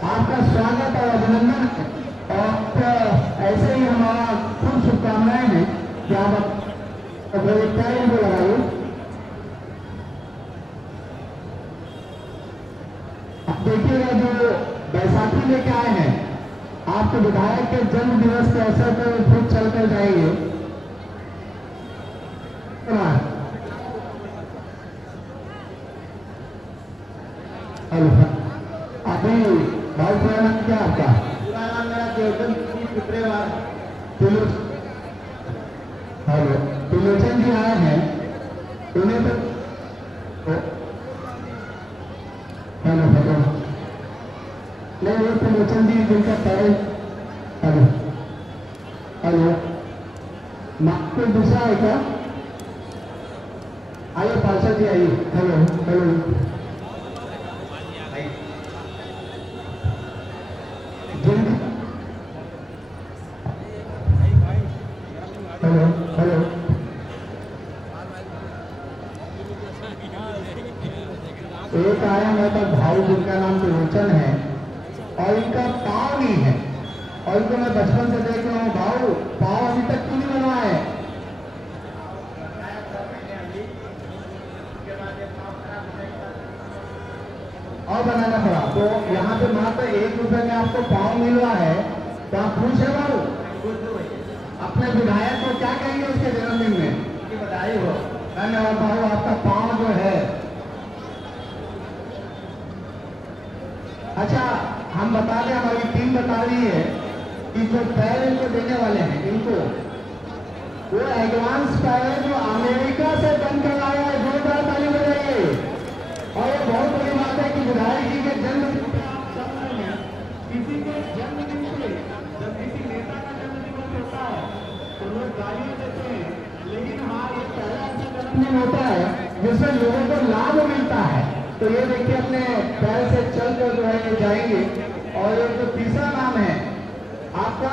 आपका स्वागत और अभिनंदन है, और ऐसे ही हमारा खूब शुभकामनाएं हैं कि आप पैर को लगाइए। अब देखिएगा, जो बैसाखी लेके आए हैं, आपके विधायक के जन्म दिवस के अवसर पर खुद चलकर जाएंगे। अभी भाई पूरा नाम क्या आपका? पूरा नाम मेरा देवचंद शुक्रेवार। हेलो, त्रिलोचन जी आए हैं, उन्हें तो हेलो हेलो नहीं, वो त्रिलोचन जी जिनका पैर, हेलो हेलो, कोई दूसरा है क्या? आइए पार्षद जी, आइए। हेलो हेलो, हेलो हेलो, एक आया मेरे पास भाई जिनका नाम त्रिलोचन है, और इनका पाँव नहीं है, और इनको मैं बचपन से देख रहा हूँ, भाऊ पाँव अभी तक क्यों नहीं बनवा है? और बनाना पड़ा। तो यहाँ पे मात्र 1 रुपए में आपको पाँव मिल रहा है, तो आप खुश है भाऊ? अपने विधायक को क्या कहेंगे उसके जन्मदिन में? बधाई हो। धन्यवाद भाऊ, आपका पाँव जो है। अच्छा, हम बता दें, हमारी टीम बता रही है कि जो पैर इनको देने वाले हैं, इनको वो एडवांस पैर जो अमेरिका से बनकर आया है। जोरदार ताली बजाइए। और ये बहुत बड़ी बात है कि विधायक जी के जन्मदिन पे आप चल रहे हैं। किसी के जन्मदिन पे जब किसी नेता का जन्मदिन होता है तो लोग गालियां देते हैं, लेकिन हाँ, ये पहला ऐसा जन्मदिन होता है जिसमें लोगों को लाभ मिलता है। तो ये देखिए, अपने पैर से चलकर जो है ये जाएंगे। और ये जो तीसरा नाम है आपका,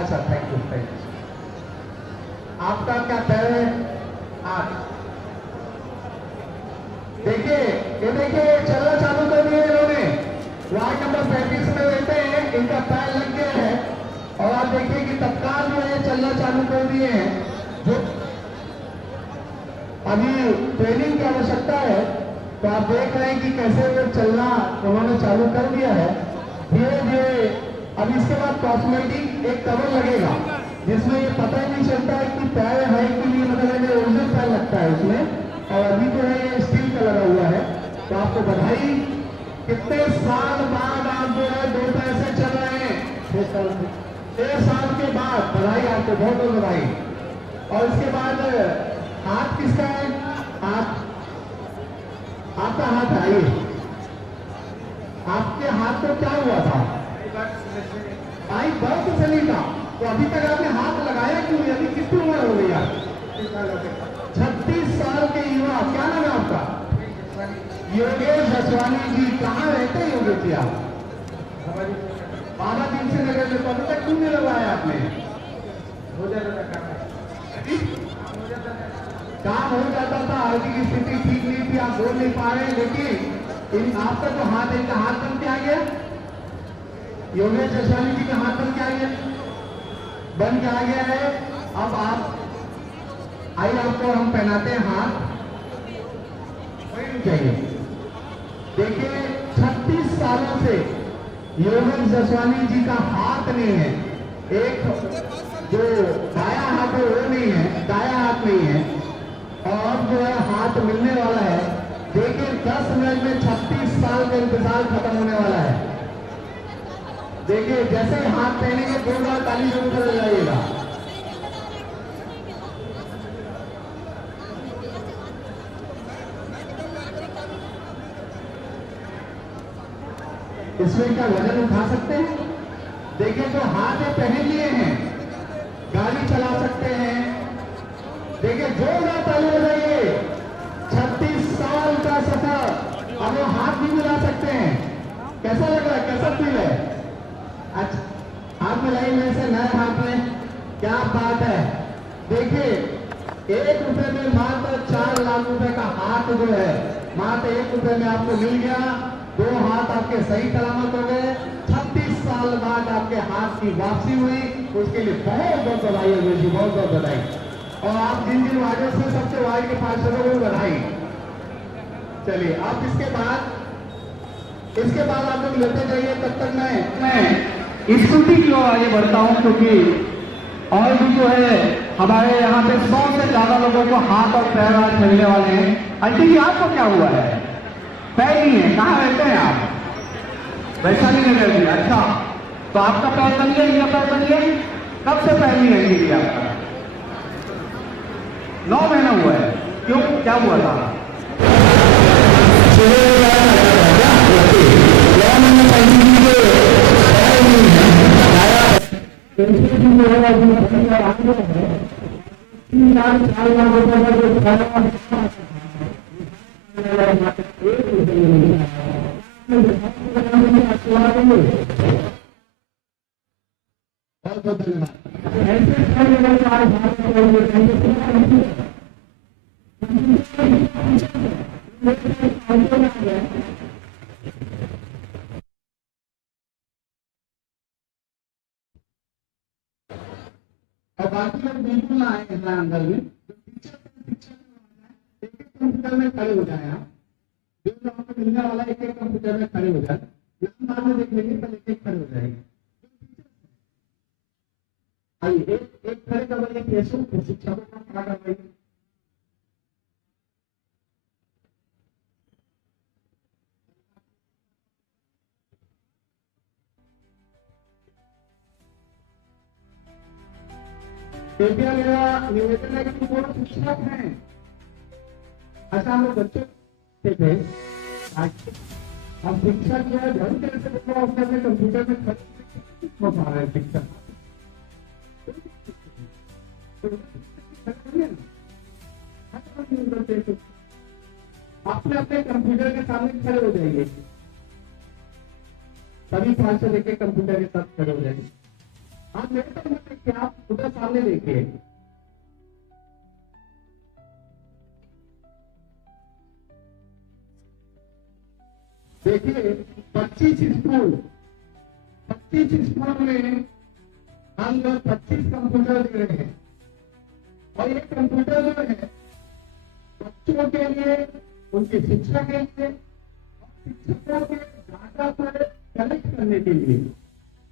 अच्छा, थैंक यू। आपका क्या पैर है? हाथ। देखिए, ये देखिए, चलना चालू कर दिया इन्होंने। वार्ड नंबर 35 में रहते हैं, इनका पैर लग गया है, और आप देखिए कि तत्काल जो है चलना चालू कर दिए हैं। जो अभी ट्रेनिंग की आवश्यकता है, तो आप देख रहे हैं कि कैसे वो चलना उन्होंने चालू कर दिया है धीरे धीरे। अब इसके बाद कॉस्मेटिक एक कवर लगेगा, जिसमें ये पता ही नहीं चलता है कि पैर है कि नहीं, मतलब ओरिजिनल पैर लगता है उसमें। और अभी जो है ये स्टील का लगा हुआ है। तो आपको बधाई। कितने साल बाद आप जो है 2 पैर से चल रहे हैं? 6 साल के बाद बधाई आपको, बहुत बहुत बधाई। और इसके बाद हाथ किसका है? हाथ, आपका हाथ। आइए, आपके हाथ को क्या हुआ था? आई बर्थ से नहीं था, तो अभी तक आपने हाथ लगाया क्यों? अभी कितनी उम्र हो गई आप? 36 साल के युवा। क्या नाम है आपका? योगेश जसवानी जी। कहाँ रहते हैं योगेश जी आप? बाबा दिन से नगर में। तो अभी तक क्यों नहीं लगवाया आपने? काम हो जाता था, आर्थिक स्थिति ठीक नहीं थी, आप बोल नहीं पा रहे, लेकिन इन आपका जो हाथ है, इनका हाथ बन के आ गया, योगेश जसवानी जी का हाथ बन के आ गया, बन के आ गया है। अब आप आइए, आपको हम पहनाते हैं हाथ, चाहिए। देखिए 36 सालों से योगेश जसवानी जी का हाथ नहीं है, एक जो बाया हाथ है वो नहीं है, दाया हाथ नहीं है, और जो है हाथ मिलने वाला है। देखिए 10 मिनट में 36 साल का इंतजार खत्म होने वाला है। देखिए जैसे ही हाथ पहनेंगे 2 बार ताली जरूर कर जाइएगा। इसमें क्या वजन उठा सकते हैं? देखिए जो हाथ है पहन लिए हैं, गाड़ी चला सकते हैं। देखिए जोरदार ताली बजाइए। 36 साल का सफर, अब वो हाथ भी मिला सकते हैं। कैसा लग रहा है, कैसा फील है? अच्छा, हाथ मिलाई में से नए हाथ में, क्या बात है। देखिए 1 रुपए में मात्र 4 लाख रुपए का हाथ जो है, मात्र 1 रुपए में आपको मिल गया। 2 हाथ आपके सही सलामत हो गए। 36 साल बाद आपके हाथ की वापसी हुई, उसके लिए बहुत बहुत बधाई है जी, बहुत बहुत बधाई। और आप जिन जिन वार्डों से सबसे वार्ड के पार्षदों को बधाई। चलिए अब इसके बाद आप लोग लेते जाइए, तब तक मैं स्कूटी की ओर आगे बढ़ता हूं, क्योंकि और भी जो है हमारे यहाँ पे 100 से ज्यादा लोगों को हाथ और पैर आज मिलने वाले हैं। आंटी जी आपको क्या हुआ है? पैर नहीं है, कहाँ रहते हैं आप? वैशाली नगर जी। अच्छा, तो आपका पैर बन गया, ये पैर बन गया, कब से पैर नहीं है जी आपका? 9 महीना हुआ है। क्यों, क्या हुआ था? बहुत धन्यवाद। और बाकी लोग बिल्कुल ना आए यहाँ अंदर में। एक कंप्यूटर में खड़े हो जाए आप, जो आपको मिलने वाला एक कंप्यूटर में खड़े हो जाए, नाम बाद में देख लेंगे, पहले एक खड़े हो जाएंगे। आइए एक खड़े करवाइए, कैसे शिक्षकों का खड़ा करवाइए। कृपया मेरा निवेदन है कि वो शिक्षक हैं। अच्छा हम लोग बच्चे थे, अब शिक्षक जो है घर के अपने कंप्यूटर में खर्च पा रहे हैं। शिक्षक अपने अपने कंप्यूटर के सामने खड़े हो जाएंगे, सभी पार्षद एक कंप्यूटर के साथ खड़े हो जाएंगे। आप मेरे को देखिए, आप उधर सामने देखिए, देखिए 25 स्कूल में हम लोग 25 कंप्यूटर दे रहे हैं। और ये कंप्यूटर जो है बच्चों के लिए, उनके शिक्षा के लिए, शिक्षकों के डाटा को कलेक्ट करने के लिए।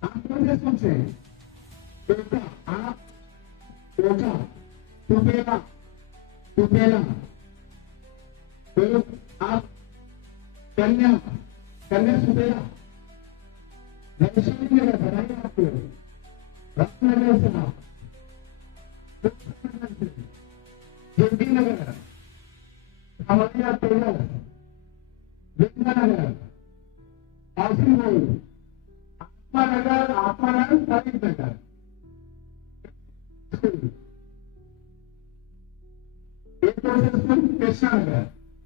आप मुझे सोचे बेटा, आप बेटा तुपेला तो आप कन्या सुपेला वैशाली में बनाइए। आपको रामनगर से आप जोगी नगर, हमारे टेलर, विद्यानगर, आशीर्वाई, आत्मानगर, तारीफ नगर,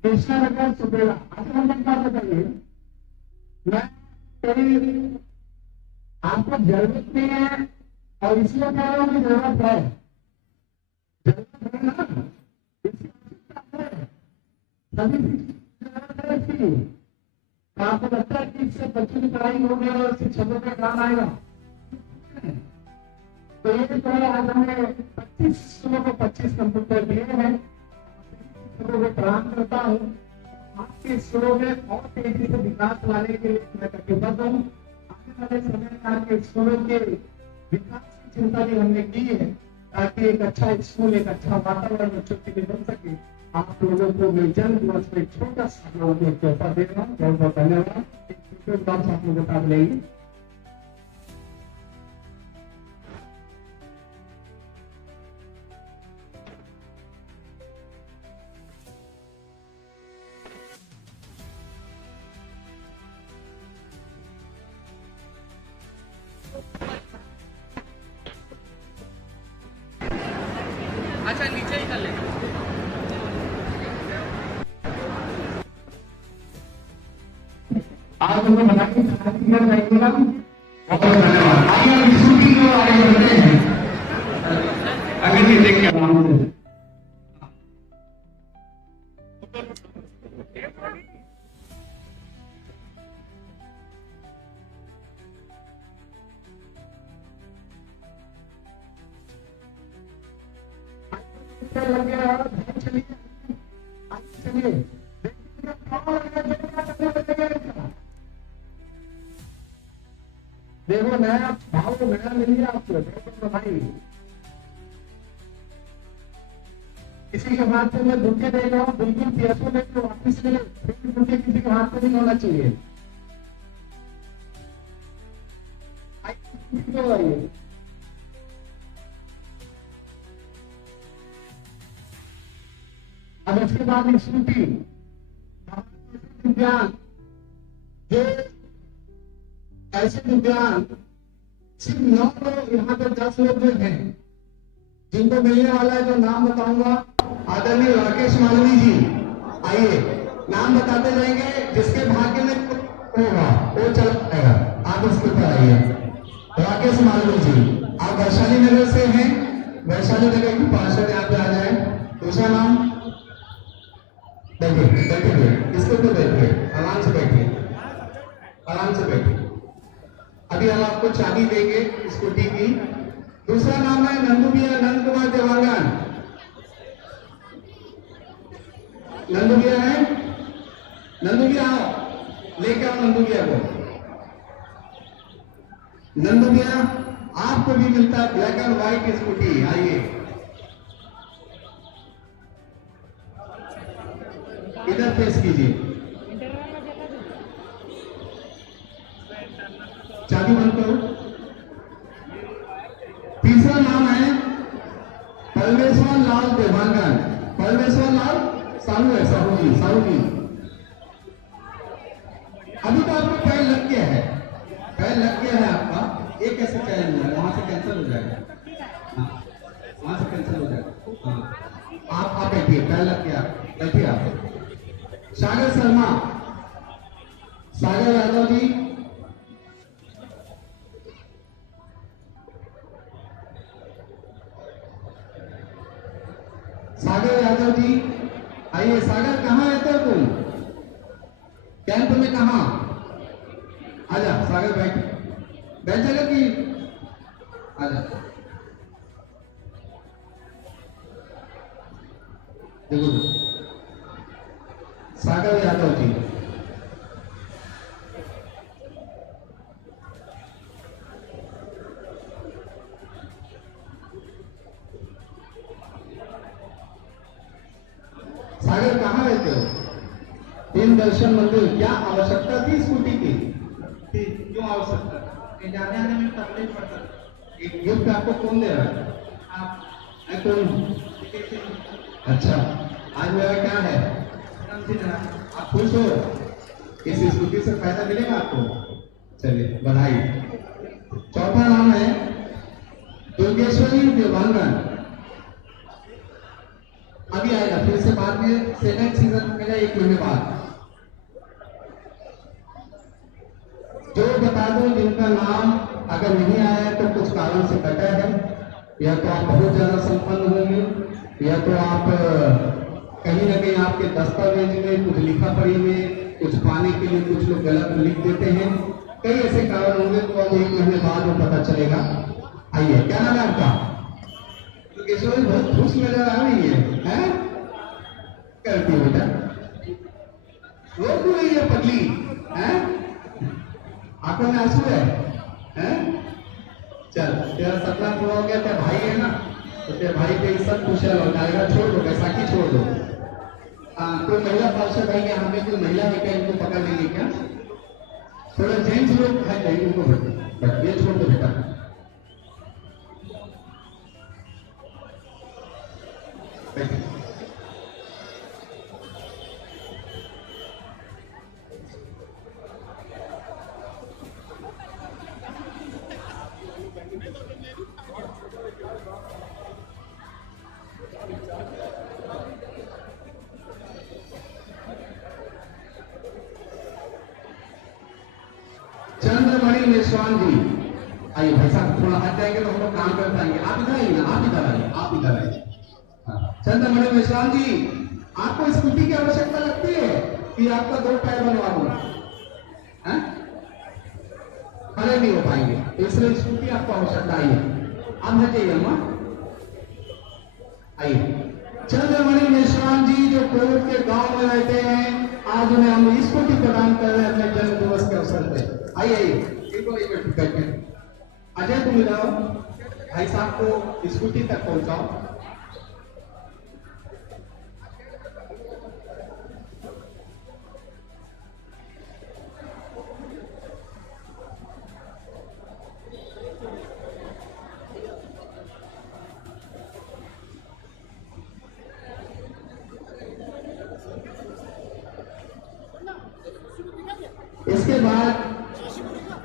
कृष्णा नगर सुबेला। अच्छा हम बात बताइए, मैं कहीं आपको जरूरत नहीं है और इसलिए कह रहा हूँ कि जरूरत है ना, इसलिए सभी थी। तो आपको लगता है कि इससे बच्चों की पढ़ाई होगी और शिक्षकों का काम आएगा? तो ये तो आज हमने 25 स्कूलों को 25 कंप्यूटर दिए हैं, शिक्षकों को प्रदान करता हूँ। आपके स्कूलों में और तेजी से विकास लाने के लिए मैं कटिबद्ध हूँ। आने वाले समय में आपके स्कूलों के विकास की चिंता भी हमने की है, ताकि एक अच्छा स्कूल, एक अच्छा वातावरण बच्चों के लिए बन सके। आप लोगों को मैं जल्द वर्ष में छोटा सा तोहफा दे रहा हूँ। बहुत बहुत धन्यवाद। एक छोटे बात आप लोग बता लेंगे। अच्छा नीचे ही कर ले। आप उनको बनाने की शादी कर जाइएगा। बहुत धन्यवाद। आइए अब स्कूटी को आगे बढ़ते हैं। आगे भी देख के आराम से। लग गया और चलिए चलिए देखो नया भाव नया मिल गया आपको। देखो भाई किसी के हाथ में मैं बुके दे रहा हूँ, बिल्कुल पैसों में तो वापिस ले, बुके किसी के हाथ में नहीं होना चाहिए। आइए अब इसके बाद स्कूटी दिव्यांग, जो ऐसे दिव्यांग सिर्फ 9 लोग, यहाँ पे 10 लोग जो हैं जिनको मिलने वाला है, जो नाम बताऊंगा। आदरणीय राकेश मालवी जी, आइए नाम बताते जाएंगे। जिसके भाग्य में होगा वो चला जाएगा। आप उसके ऊपर आइए। राकेश मालवी जी, आप वैशाली नगर से हैं, वैशाली नगर की पार्षद यहाँ पे आ जाए। दूसरा नाम बैठिए, बैठिए, इसके ऊपर बैठिए, आराम से बैठिए, आराम से बैठिए। अभी हम आपको चाबी देंगे स्कूटी की। दूसरा नाम है नंदू भैया, नंद कुमार देवांगन। नंदू भैया है, नंदू भैया आओ, लेके आओ नंदू भैया को। नंदू भैया आपको भी मिलता है ब्लैक एंड व्हाइट स्कूटी। आइए इधर पेश कीजिए। चाबी बंद करो। तीसरा नाम है परमेश्वर लाल देवांगन। परमेश्वर लाल साहू है, साहू जी, साहू जी। अभी तो आपको पैर लग गया है, पैर लग गया है आपका। एक कैसे चैलेंज है, वहां से कैंसिल हो जाएगा। हाँ, वहां से कैंसिल हो जाएगा। हाँ, आप बैठिए, पैर लग गया, बैठिए आप। सागर शर्मा, सागर यादव जी, सागर यादव जी आइए। सागर कहाँ रहते हो तुम? कैंप में कहाँ? आजा सागर, बैठ बैठ जाएगा कि आजा। देखो सागर यादव जी, सागर कहाँ रहते हो? तीन दर्शन मंदिर। क्या आवश्यकता थी स्कूटी की? क्यों आवश्यकता? जाने आने में तकलीफ पड़ता। एक गिफ्ट आपको कौन दे रहा है? आप कौन? अच्छा, आज मेरा क्या है? आप खुश हो? इस स्कूटी से फायदा मिलेगा आपको? चलिए बधाई। चौथा नाम है दुर्गेश्वरी देवांगन। अभी आएगा, फिर से बाद में सेकंड सीजन मिलेगा 1 महीने बाद। जो बता दो जिनका नाम अगर नहीं आया तो कुछ कारण से कटा है, या तो आप बहुत ज्यादा संपन्न होंगे, या तो आप कहीं ना कहीं आपके दस्तावेज में कुछ लिखा पढ़ी में कुछ पाने के लिए कुछ लोग गलत लिख देते हैं, कई ऐसे कारण होंगे, तो अब 1 महीने बाद वो पता चलेगा। आइए, क्या नाम है आपका? तो किशोर बहुत खुश नजर आ रही है? करती है बेटा, रो क्यों रही है पगली? आंखों में आंसू है? चल, तेरा सपना पूरा हो गया। तेरा भाई है ना, तो तेरे भाई पे सब कुशल हो जाएगा। छोड़ दो, बैसाखी छोड़ दो। कोई महिला पार्षद है यहाँ पे? कोई महिला है क्या? इनको पकड़ लेंगे क्या? थोड़ा जेंट्स लोग है क्या? इनको बट ये छोड़ दो बेटा। चंद्रमणि निस्वान जी, आइए भाई साहब, थोड़ा हट जाएंगे तो हम लोग काम कर पाएंगे। आप इधर आइए ना, आप इधर आइए, आप इधर आइए। चंद्रमणि निस्वान जी, आपको स्कूटी की आवश्यकता लगती है कि आपका 2 टायर बनवा दूं? खड़े नहीं हो पाएंगे, इसलिए स्कूटी आपको आवश्यकता। आइए, आप हटिए अम्मा, आइए। चंद्रमणि निस्वान जी जो कोविड के गांव में रहते हैं, आज उन्हें हम स्कूटी प्रदान कर रहे हैं अपने जन्म दिवस के अवसर पे। आइए बैठे। अजय, तुम जाओ भाई साहब को स्कूटी तक पहुंचाओ। इसके बाद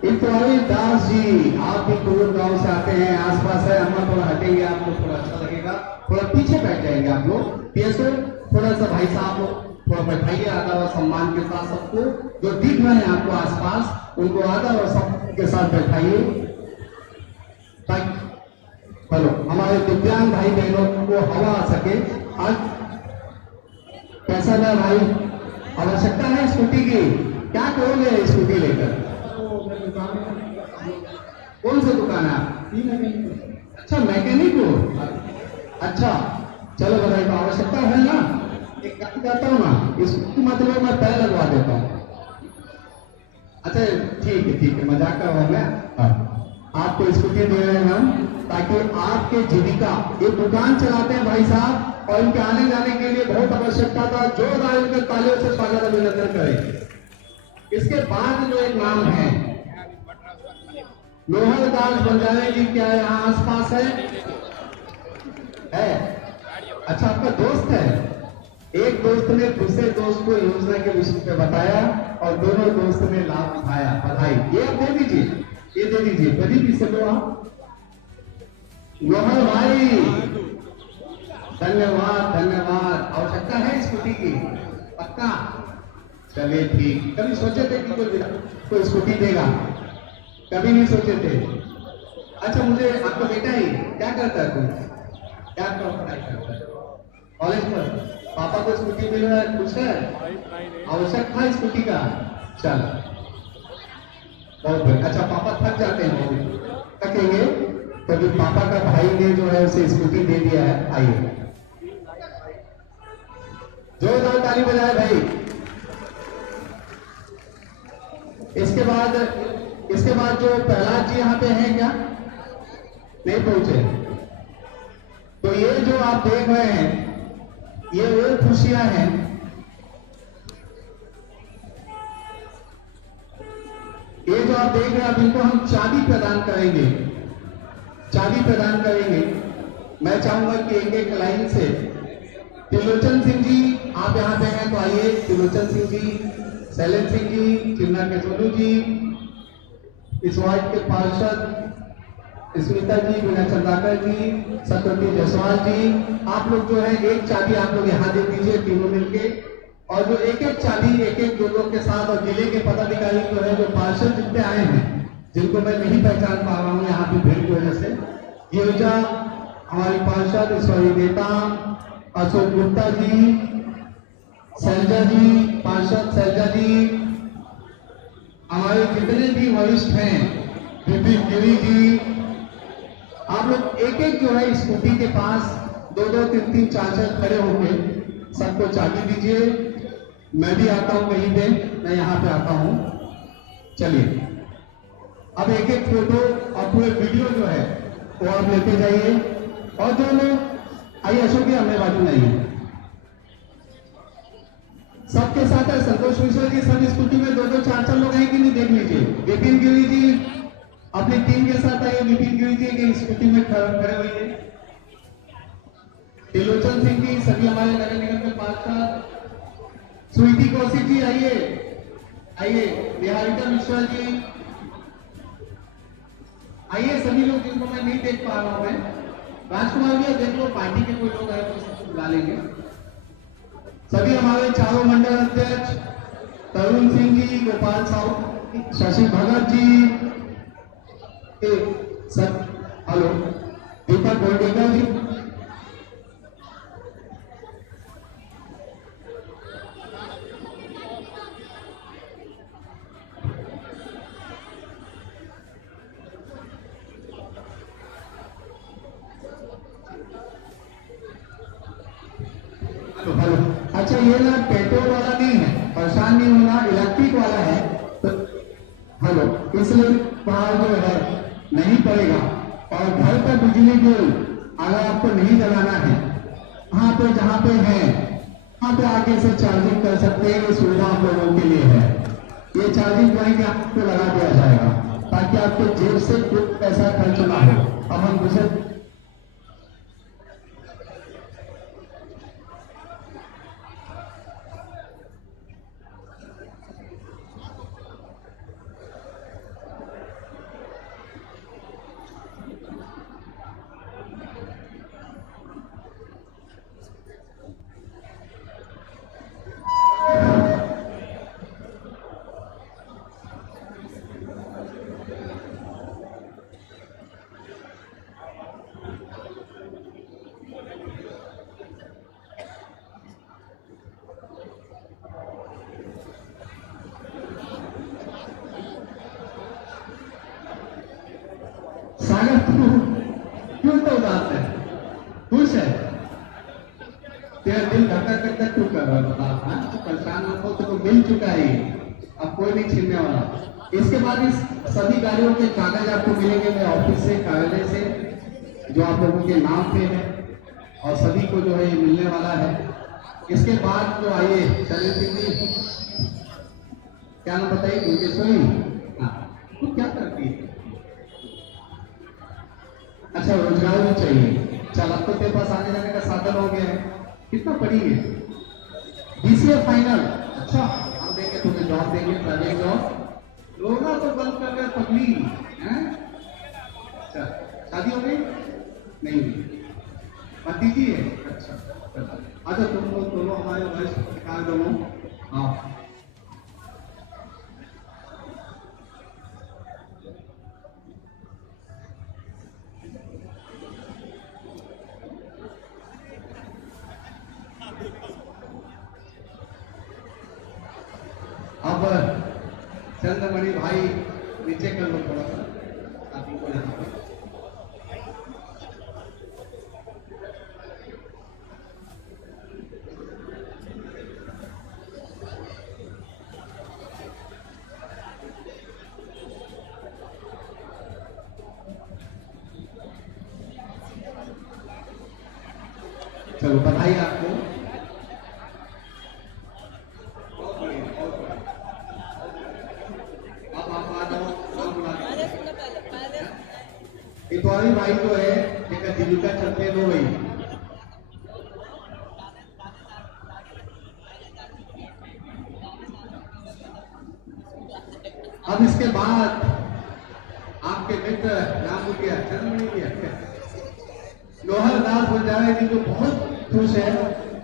इतवारी दास जी, आप भी दूर गांव से आते हैं, आसपास है। हम थोड़ा हटेंगे, आपको थोड़ा अच्छा लगेगा। थोड़ा पीछे बैठ जाएंगे आप लोग। पीएसओ, थोड़ा सा भाई साहब लोग थोड़ा बैठाइए, आदर और सम्मान के साथ। सबको जो दिख रहे हैं आपको आसपास, उनको आदर और सम्मान के साथ बैठाइए। हेलो, हमारे दिव्यांग भाई बहनों को हवा आ सके। आज कैसा ना भाई, आवश्यकता है स्कूटी की, क्या करोगे स्कूटी लेकर? कौन सी दुकान है? अच्छा, मैकेनिक हो? अच्छा, चलो बताइए, तो आवश्यकता है ना? एक काम करता हूँ ना, इसकी मतलब मैं पैर लगवा देता हूँ। अच्छा ठीक है, मजाक कर रहा हूँ मैं। आपको स्कूटी दे रहे हैं हम, ताकि आपके जीविका, ये दुकान चलाते हैं भाई साहब, और इनके आने जाने के लिए बहुत आवश्यकता था। जोरदार इनके तालियों से स्वागत अभिनंदन करें। इसके बाद जो एक नाम है, लोहरदास बंजारे जी, क्या यहाँ आसपास है? अच्छा, आपका दोस्त है? एक दोस्त ने दूसरे दोस्त को योजना के विषय पे बताया और दोनों दोस्त ने लाभ उठाया। बधाई, ये आप दे दीजिए, ये दे दीजिए। बड़ी भी से लो आप। लोहर भाई, धन्यवाद धन्यवाद। आवश्यकता है स्कूटी की? पक्का? चलिए ठीक। कभी सोचे थे कि कोई स्कूटी देगा? कभी नहीं सोचे थे। अच्छा, मुझे आपका बेटा ही क्या करता है? तुम क्या पढ़ाई करता है? कॉलेज पर? पापा को स्कूटी मिल रहा है, कुछ है आवश्यक था स्कूटी का? चल, बहुत बढ़िया। अच्छा, पापा थक जाते हैं, थकेंगे तभी पापा का भाई ने जो है उसे स्कूटी दे दिया है। आइए, जोरदार ताली बजाए भाई। इसके बाद जो प्रहलाद जी यहाँ पे हैं, क्या नहीं पहुंचे? तो ये जो आप देख रहे हैं, ये वो खुशियां हैं। ये जो आप देख रहे हैं, अब इनको हम चाबी प्रदान करेंगे। चाबी प्रदान करेंगे। मैं चाहूंगा कि एक एक लाइन से, त्रिलोचन सिंह जी आप यहाँ पे हैं तो आइए। त्रिलोचन सिंह जी, शैलेंद्र सिंह जी, चिन्ना के सोनू जी, इस वार्ड के पार्षद स्मिता जी, विनय चंद्राकर जी, सत्यवती जायसवाल जी, आप लोग जो है एक चाबी आप लोग यहाँ दे दीजिए तीनों मिलके। और जो एक एक चाबी एक एक दो लोग के साथ, और जिले के पदाधिकारी जो है, जो पार्षद जितने आए हैं, जिनको मैं नहीं पहचान पा रहा हूँ यहाँ पे भीड़ की वजह से, ये हमारी पार्षद ईश्वरी नेता अशोक गुप्ता जी, शैलजा जी, पार्षद शैलजा जी, हमारे जितने भी वरिष्ठ हैं, विपिन गिरी जी, आप लोग एक एक जो है स्कूटी के पास 2-2, 3-3, 4-4 खड़े होंगे, सबको चाबी दीजिए। मैं भी आता हूं कहीं पे, मैं यहाँ पे आता हूं। चलिए अब एक एक फोटो और पूरे वीडियो जो है वो आप लेते जाइए। और जो लोग आइए अशोक जी हमें बाजू नहीं है, सबके साथ है। संतोष मिश्रा जी, सब स्कूटी में 2-2, 4-4 लोग हैं कि नहीं, देख लीजिए। विपिन गिरी जी अपनी टीम के साथ आइए। विपिन गिरी जी की स्कूटी में खड़े हुए। त्रिलोचन सिंह जी, सभी हमारे नगर निगम के पार्षद। स्वीटी कौशिक जी आइए, आइए। निहारिका मिश्रा जी आइए। सभी लोग जिनको मैं नहीं देख पा रहा हूं मैं, राजकुमार जी देख लो, पार्टी के कोई लोग आए तो सबको बुला लेंगे। सभी हमारे चारों मंडल अध्यक्ष, तरुण सिंह जी, गोपाल साहू, शशि भगत जी, सर हेलो, दीपक गोल्डेकर जी, हेलो। अच्छा ये ना पेट्रोल वाला नहीं है, परेशान नहीं होना, इलेक्ट्रिक वाला है तो हेलो, इसलिए बाहर जो है नहीं पड़ेगा। और घर का बिजली बिल अगर आपको नहीं जलाना है, वहां पे जहां पे है वहां पे आगे से चार्जिंग कर सकते हैं। ये सुविधा आप लोगों के लिए है। ये चार्जिंग पॉइंट आपको लगा दिया जाएगा ताकि आपको जेब से कुछ पैसा खर्च ना हो। अब हम दूसरे सागर क्यों तो उदास है, खुश है? तेरा दिल धड़क धड़क क्यों कर रहा है? बता। हाँ, तो परेशान मत हो, तो मिल चुका है, अब कोई नहीं छीनने वाला। इसके बाद इस सभी गाड़ियों के कागज आपको मिलेंगे मेरे ऑफिस से, कार्यालय से, जो आप लोगों के नाम पे है और सभी को जो है ये मिलने वाला है। इसके बाद जो आइए शैलेंद्र सिंह जी, क्या नाम बताइए? योगेश्वरी। हाँ, तो क्या करती है? अच्छा, रोजगार भी चाहिए। चल, अब तो तेरे पास आने जाने का साधन हो गया है। कितना पढ़ी है? BCA final. अच्छा, हम देंगे तुम्हें जॉब, देंगे प्राइवेट जॉब। रोना तो बंद कर गया पगली हैं? अच्छा, शादी हो गई? नहीं हुई। भतीजी है? अच्छा, अच्छा, तुम लोग दोनों हमारे वरिष्ठ पत्रकार दोनों। हाँ, अब चंद्रमणि भाई नीचे कर लो थोड़ा सा, ताकि को यहाँ पे चलो, बधाई आपको। इतवारी भाई जो है जेकर जीविका चलते हो गई, अब इसके बाद आपके मित्र नाम हो गया चंद्रमणि जी, लोहर दास बंजारा जी, जो बहुत खुश है,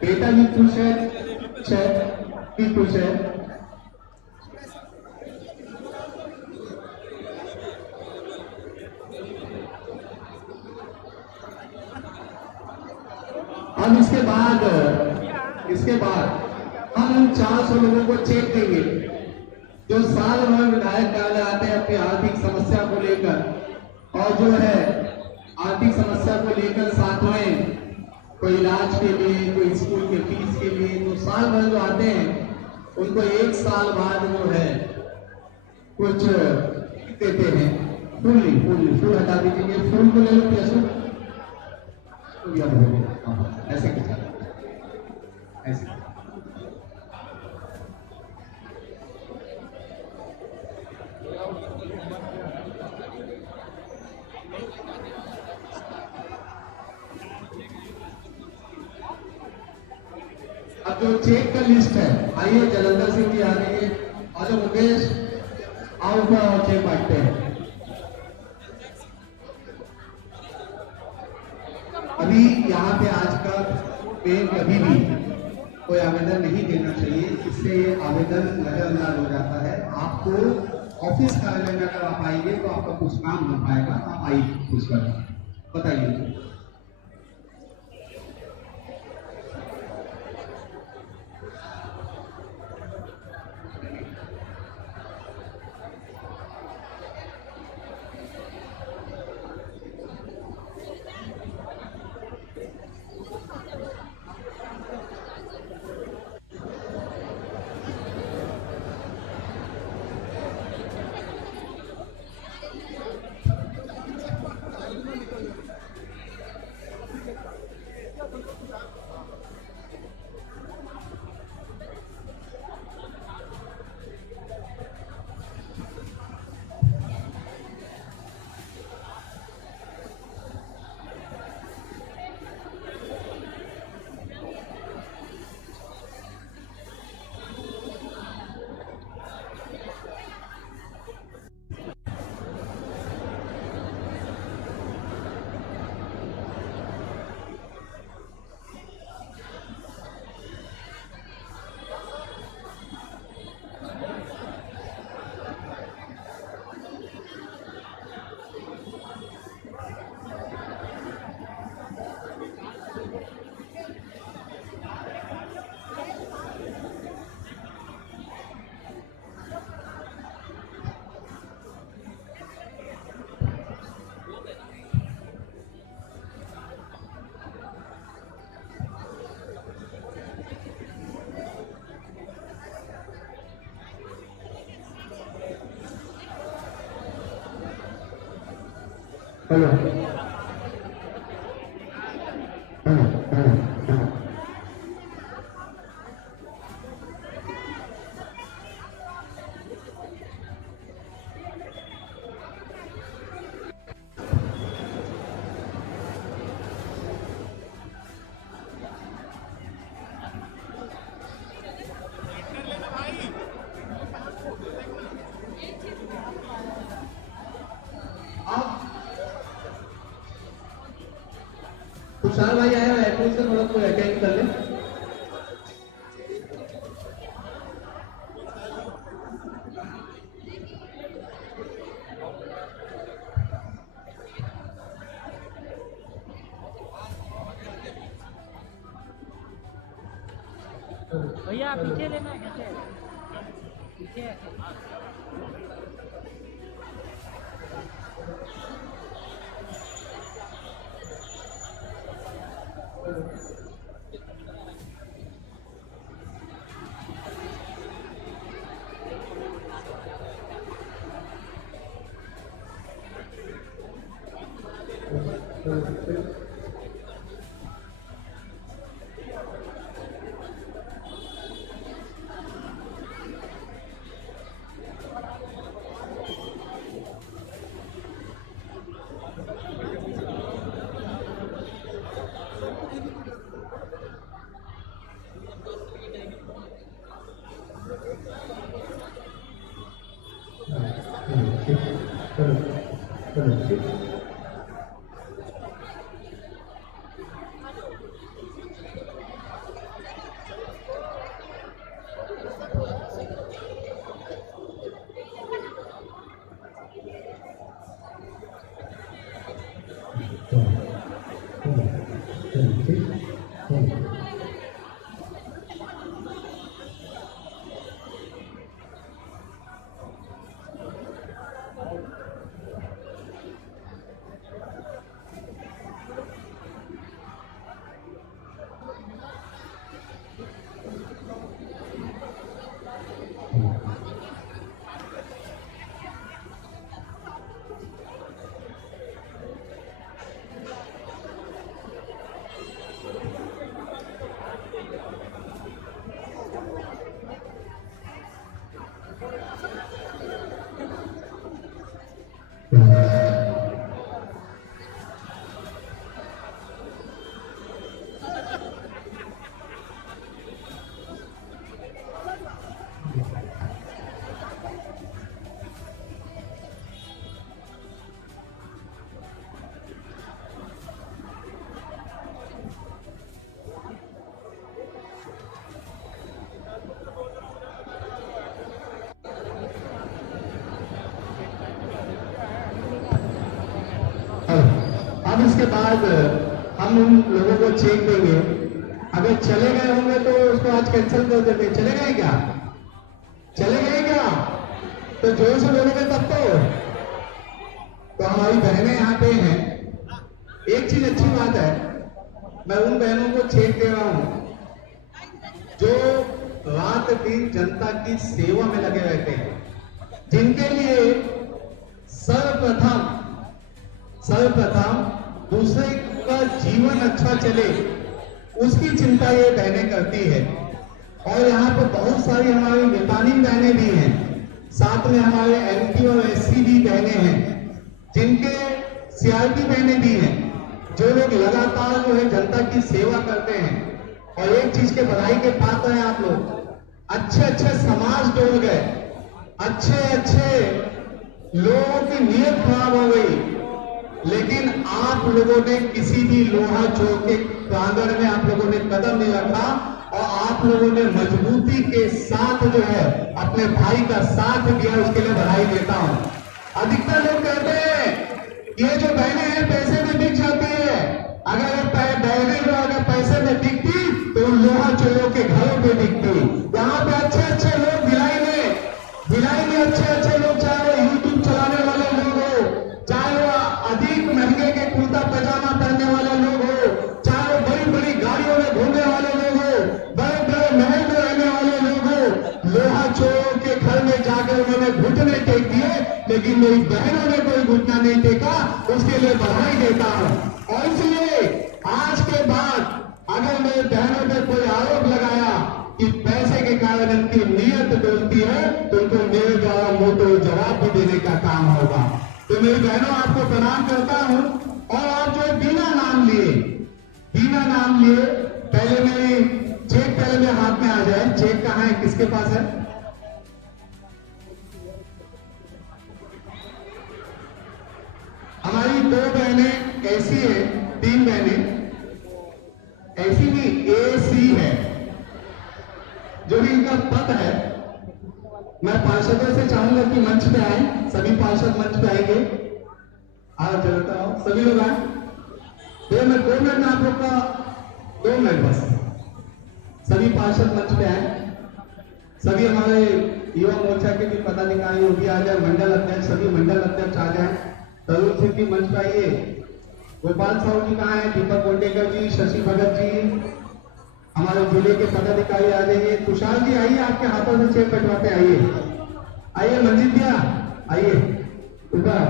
बेटा भी खुश है, भी खुश है। अब इसके बाद आज उन 400 लोगों को चेक देंगे जो साल भर विधायक कार्यालय आते हैं अपनी आर्थिक समस्या को लेकर, और जो है आर्थिक समस्या को लेकर साथ में कोई इलाज के लिए, कोई स्कूल के फीस के लिए, तो साल भर जो आते हैं उनको एक साल बाद जो है कुछ देते हैं। फूल हटा दीजिए, फूल को ले लो कैसे ऐसे कुछ ऐसे। अब जो चेक का लिस्ट है, आइए जलंधर सिंह जी आ रही है और जो मुकेश आओ पर चेक बांटते हैं। अभी यहाँ पे आज का पे कभी भी कोई आवेदन नहीं देना चाहिए, इससे ये आवेदन नजरअंदाज हो जाता है। आपको ऑफिस कार्यालय में अगर आप आएंगे तो आपका कुछ काम हो पाएगा, आप आइए कुछ कर बताइए। हेलो खुशहाल भाई आया है, एयरपोर्ट से थोड़ा कोई अटेंड कर ले। भैया पीछे लेना है कैसे पीछे अब इसके बाद हम उन लोगों को चेक देंगे। अगर चले गए होंगे तो उसको आज कैंसिल कर देंगे। चले गए क्या? चले गए क्या? तो जोर से बोलोगे तब तो हमारी बहनें यहाँ पे हैं। एक चीज अच्छी बात है, मैं उन बहनों को चेक दे रहा हूं जो रात दिन जनता की सेवा में लगे रहते हैं, जिनके लिए सर्वप्रथम दूसरे का जीवन अच्छा चले उसकी चिंता ये बहनें करती है। और यहाँ पर बहुत सारी हमारी मितानी बहनें भी हैं, साथ में हमारे एमपी और एससी भी बहनें हैं, जिनके सीआरपी बहनें भी हैं, जो लोग लगातार जो है जनता की सेवा करते हैं। और एक चीज के बधाई के पात्र हैं आप लोग, अच्छे अच्छे समाज डोल गए, अच्छे अच्छे लोगों की नीयत खराब हो गई, लेकिन आप लोगों ने किसी भी लोहा चौक के प्रांगण में आप लोगों ने कदम नहीं रखा और आप लोगों ने मजबूती के साथ जो है अपने भाई का साथ दिया, उसके लिए बधाई देता हूं। अधिकतर लोग कहते हैं ये जो बहनें हैं पैसे में बिक जाती है, अगर बहनें जो अगर पैसे में बिकती तो लोहा चोरों के घरों पे बिकती। यहाँ पे अच्छे अच्छे लोग भिलाई में अच्छे अच्छे लोग, चाहे वो यूट्यूब चलाने वाले लोग हो, चाहे वो अधिक महंगे के कुर्ता पजामा पहनने वाले लोग हो, चाहे वो बड़ी बड़ी गाड़ियों में घूमने वाले लोग हो, बड़े बड़े महल में रहने वाले लोग हो, लोहा चोरों के घर में जाकर उन्होंने घुटने टेक दिए, लेकिन मेरी बहनों ने कोई घुटना नहीं टेका, उसके लिए बधाई देता हूं। और इसलिए आज के बाद अगर मेरे बहनों पे कोई आरोप लगाया कि पैसे के कारण इनकी नीयत डोलती है, तो उनको मेरे द्वारा मुंह तो जवाब भी देने का काम होगा। तो मेरी बहनों आपको प्रणाम करता हूं। और आप जो बिना नाम लिए पहले मेरी चेक पहले मेरे हाथ में आ जाए। चेक कहाँ है, किसके पास है? हमारी 2 बहनें ऐसी है, 3 बहनें ऐसी भी एसी है, जो भी इनका पद है। मैं पार्षदों से चाहूंगा कि मंच पे आए, सभी पार्षद मंच पे आएंगे। आओ चलता हो, सभी लोग आए। 2 मिनट में आप लोग का 2 मिनट बस, सभी पार्षद मंच पे आए। सभी हमारे युवा मोर्चा के भी पदाधिकारी वो भी आ जाए, मंडल अध्यक्ष, सभी मंडल अध्यक्ष आ जाए। तरुण सिंह की मंच पे आइए। गोपाल साहू जी कहाँ है? दीपक गोंडेकर जी, शशि भगत जी, हमारे जिले के पदाधिकारी आ जाइए। तुषार जी आइए, आपके हाथों से चेक कटवाते आइए। मंजीत भैया आइए ऊपर।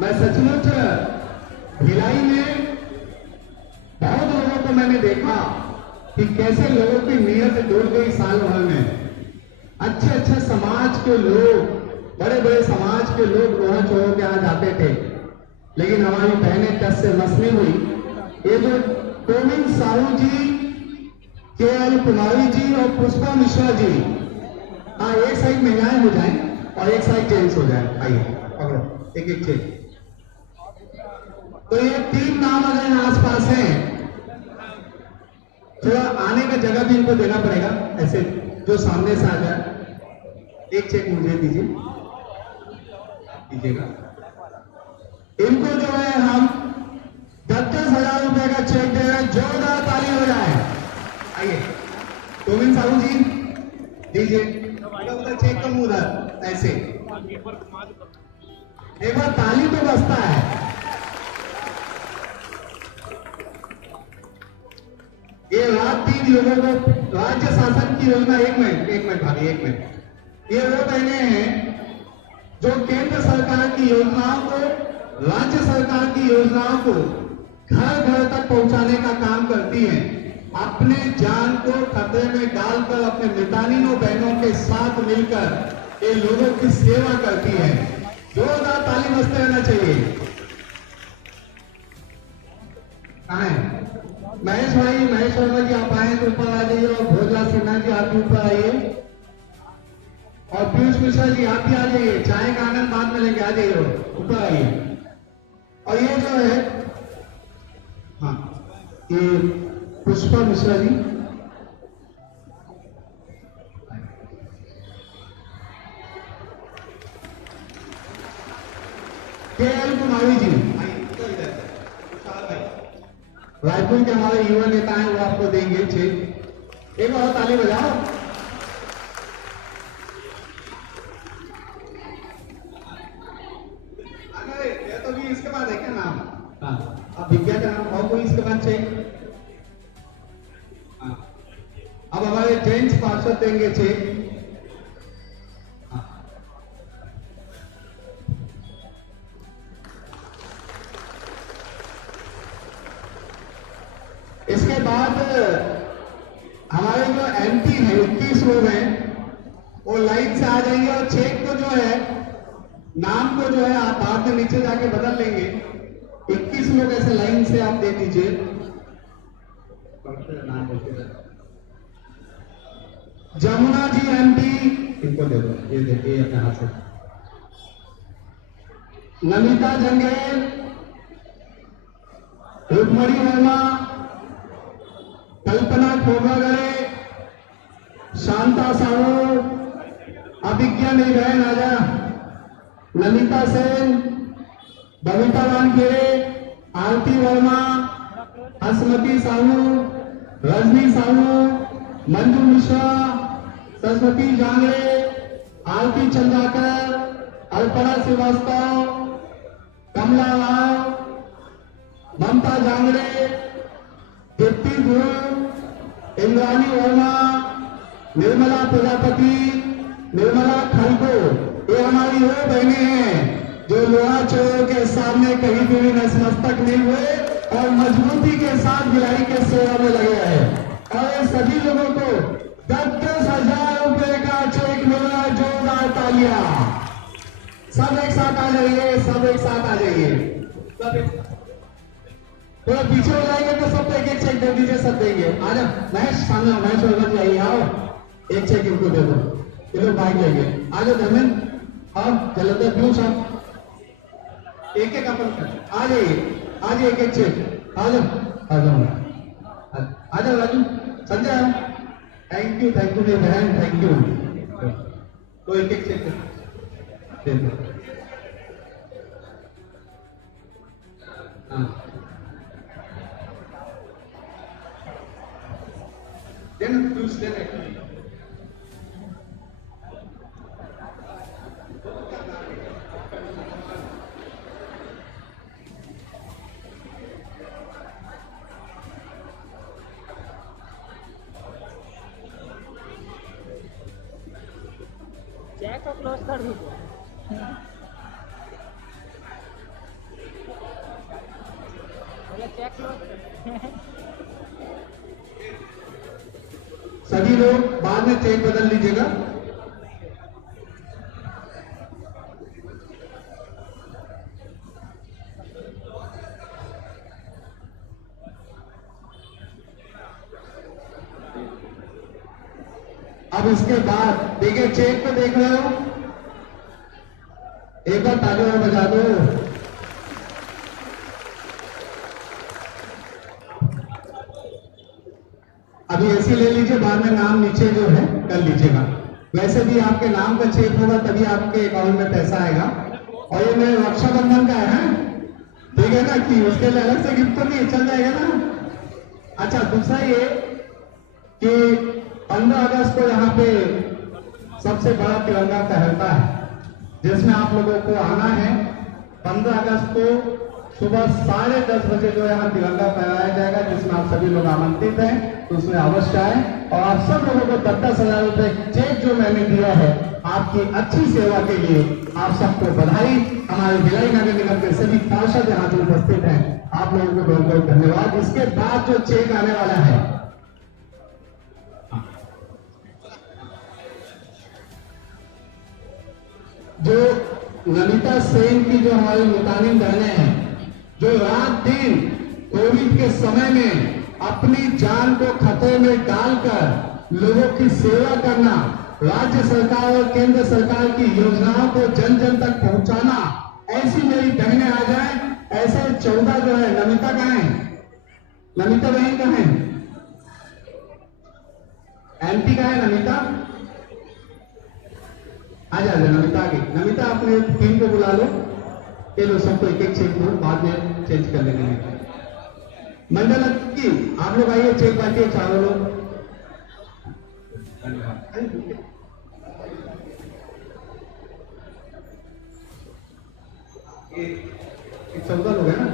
मैं सचमुच भिलाई में बहुत लोगों को मैंने देखा कि कैसे लोगों की नीयत डूब गई साल भर में। अच्छे अच्छे समाज के लोग, बड़े बड़े समाज के लोग लोहा चोरों के यहाँ जाते थे, लेकिन हमारी बहनें टस से मस नहीं हुई। ये जो गोविंद साहू जी, केएल कुमारी जी और पुष्पा मिश्रा जी, हाँ एक साइड महिलाएं हो जाएं और एक साइड जेंट्स हो जाए। आइए पकड़ो एक एक चेक। तो ये 3 नाम अगर आसपास हैं, थोड़ा आने का जगह भी इनको देना पड़ेगा, ऐसे जो सामने से आ जाए। एक चेक मुझे दीजिएगा। इनको जो है हम 10,000 रुपए का चेक दे रहे हैं, जोरदार ताली हो जाए। आइए गोविंद साहू जी दीजिए, उधर चेक कम, उधर ऐसे एक बार ताली तो बजता है। ये रात 3 लोगों को राज्य शासन की योजना, एक मिनट भाभी, एक मिनट। ये वो बहनें हैं जो केंद्र सरकार की योजनाओं को, राज्य सरकार की योजनाओं को घर घर तक पहुंचाने का काम करती हैं, अपने जान को खतरे में डालकर अपने मितानिनों बहनों के साथ मिलकर ये लोगों की सेवा करती हैं। जोरदार ताली बजते रहना चाहिए। कहाँ है महेश शर्मा जी? आप आए तो ऊपर आ जाइए। और भोजला सिन्हा जी आप भी ऊपर आइए। और पीयूष मिश्रा जी आप भी आ जाइए, चाय का आनंद बाद में लेके आ जाइए, ऊपर आइए। और ये जो है, हाँ ये पुष्पा मिश्रा जी, KL कुमारी जी, रायपुर के हमारे युवा नेता हैं, वो आपको देंगे 6। एक और ताली बजाओ। ये तो भी इसके बाद है क्या नाम? हाँ, अब विज्ञा का नाम और कोई इसके बाद 6। हाँ, अब हमारे जेंट्स पार्षद देंगे 6। इसके बाद हमारे जो MP है 21 लोग हैं, वो लाइन से आ जाएंगे और चेक को जो है, नाम को जो है आप बाद में नीचे जाके बदल लेंगे। 21 लोग ऐसे लाइन से आप दे दीजिए। जमुना जी MP, इनको दे दो, ये देखिए अपने हाथ से। नमिता जंगेल, रुक्मणी वर्मा, कल्पना खोगागरे, शांता साहू, अभिज्ञा मेरी बहन आजा, ललिता सेन, बबीता वानखेड़े, आरती वर्मा, हसमती साहू, रजनी साहू, मंजू मिश्रा, सरस्वती जांगड़े, आरती चंद्राकर, अल्पना श्रीवास्तव, कमला राव, ममता जांगड़े, दीप्ति गुरु, इंद्राणी वर्मा, निर्मला प्रजापति, निर्मला खलको, ये हमारी वो बहनें हैं जो लोहा चोरों के सामने कहीं भी नतमस्तक नहीं हुए और मजबूती के साथ भिलाई के सेवा में लगे हैं। और ये सभी लोगों को 10-10 हजार रुपए का चेक मिल रहा है। जोरदार तालियां। सब एक साथ आ जाइए, सब एक साथ आ जाइए। थोड़ा पीछे हो जाएंगे तो सब एक चेक दे दीजिए, सब देंगे। आजा महेश, सामने महेश वर्मा जाइए, आओ एक चेक इनको दे दो, ये लोग बाइक लेंगे। आजा धर्मेंद्र, आप जलंधर क्यों साहब, एक एक अपन कर आ जाइए, आज एक एक चेक। आ जाओ, आ जाओ, आ जाओ राजू, संजय, थैंक यू मेरी बहन, थैंक यू। तो एक एक चेक दे दो। हाँ, देना जूस देना। चेक को क्लोज कर दीजिए। Check close. सभी लोग बाद में चेक बदल लीजिएगा। अब इसके बाद देखिए, चेक को देख रहे हो, एक बार तालियां बजा दो। अभी ऐसे ले लीजिए, बाद में नाम नीचे जो है कर लीजिएगा। वैसे भी आपके नाम का चेक होगा तभी आपके अकाउंट में पैसा आएगा। और ये मेरे रक्षाबंधन का है, ठीक है ना, कि उसके लिए अलग से गिफ्ट तो नहीं, चल जाएगा ना। अच्छा, दूसरा ये कि 15 अगस्त को यहाँ पे सबसे बड़ा तिरंगा फहरता है, जिसमें आप लोगों को आना है। 15 अगस्त को सुबह 10:30 बजे जो यहाँ तिरंगा फहराया जाएगा, जिसमें आप सभी लोग आमंत्रित हैं, तो उसमें अवश्य आए। और आप सब लोगों को 10-10 हजार रुपए चेक जो मैंने दिया है आपकी अच्छी सेवा के लिए, आप सबको बधाई। हमारे भिलाई नगर निगम के सभी पार्षद यहाँ पे उपस्थित हैं, आप लोगों को बहुत बहुत धन्यवाद। इसके बाद जो चेक आने वाला है, जो ललिता सेन की जो हमारी मुतालिम बहनें हैं, जो रात दिन कोविड के समय में अपनी जान को खतरे में डालकर लोगों की सेवा करना, राज्य सरकार और केंद्र सरकार की योजनाओं को जन जन तक पहुंचाना, ऐसी मेरी बहनें आ जाएं। ऐसे 14 जो है, नमिता कहाँ है, नमिता बहन कहाँ है, MP का है नमिता, आजा नमिता आगे। नमिता अपने टीम को बुला लो, ये लोग सबको एक एक चेक को बाद में चेंज कर लेंगे। मंडल की आप लोग आइए, चेक बांटिए चारों लोग। ये 14 लोग है ना।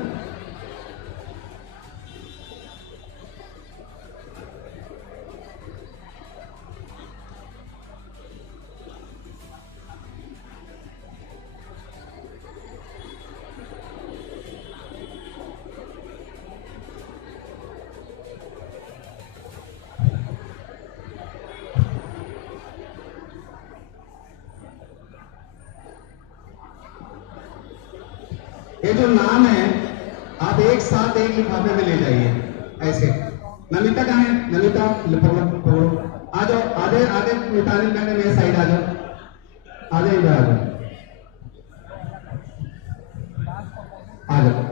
ये जो नाम है आप एक साथ एक लिफाफे में ले जाइए ऐसे। नमिता कहाँ है? नमिता पकड़ो, आ जाओ, आधे आधे मितानी करने मेरे साइड आ जाओ, आधे इधर आ जाओ, आ जाओ।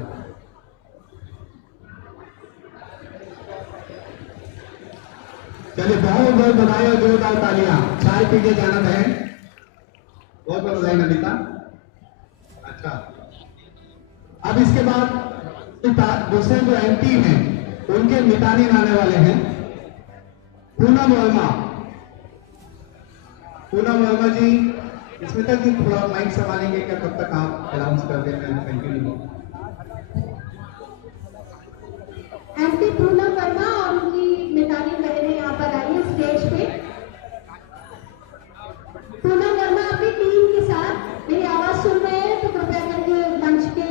चलिए बहुत बहुत बधाई और जोरदार तालियां। चाय पी के जाना बहन, बहुत बहुत बधाई नमिता। अच्छा, अब इसके बाद दूसरे जो एमपी हैं उनके मितानी आने वाले हैं। पूनम वर्मा, पूनम वर्मा जी, स्मिता जी थोड़ा माइक संभालेंगे क्या? तब तक आप अनाउंस कर दें, मैं कंटिन्यू। एमपी पूनम वर्मा और उनकी मितानी बहनें यहाँ पर आई है स्टेज पे। पूनम वर्मा अपनी टीम के साथ, मेरी आवाज सुन रहे हैं तो कृपया करके मंच के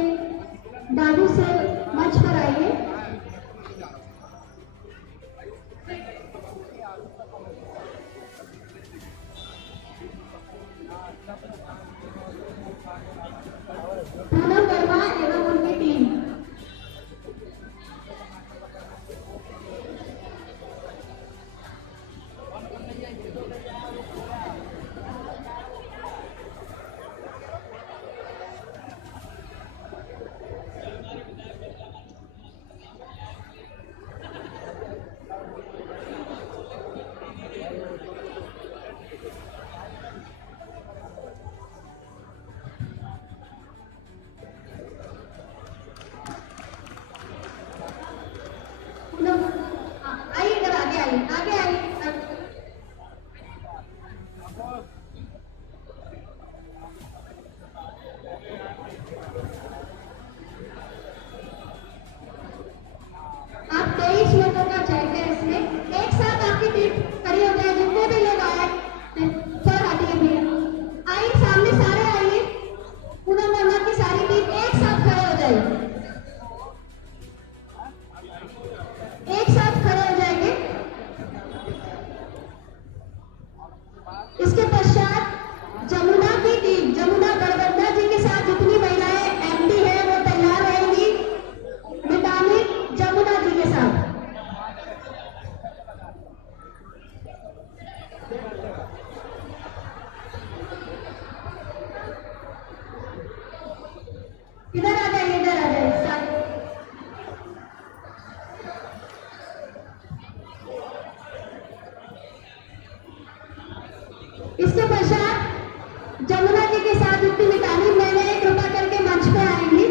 दादू से मंच पर आइए। पूनम वर्मा एवं उनकी टीम। आइए इधर, आगे आइए, आगे आइए। आप 23 लोगों का चेक है इसमें। एक साथ आपकी टीम खड़ी हो जाए, जितने भी लोग आए सर हटिए भैया, आइए सामने सारे आइए। पूनम वर्मा की सारी टीम एक साथ खड़े हो जाइए, एक साथ खड़े हो जाएंगे। इसके पश्चात जमुना की टीम, जमुना गढ़बंदा जी के साथ जितनी महिलाएं एमपी है वो तैयार रहेंगी मितानी जमुना जी के साथ। इधर आ जाइए, इधर आ जाइए सारे। इसके पश्चात जमुना जी के साथ जितनी मितानी बहनें कृपा करके मंच पे आएंगी।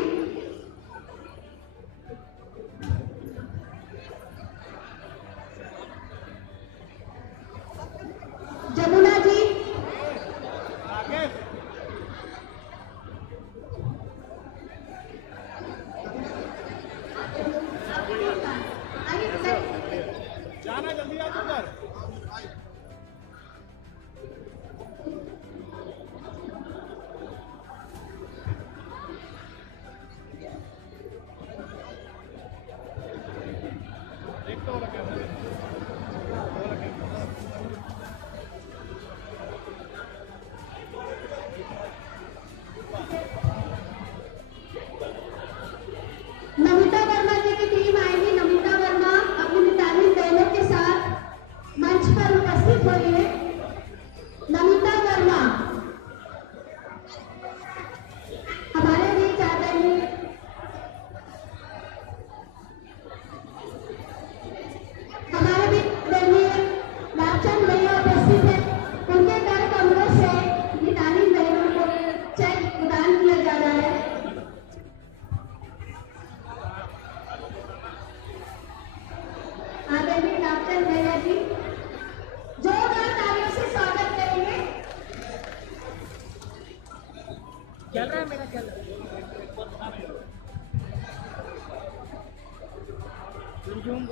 जमुना जी, जाना जल्दी आ उधर।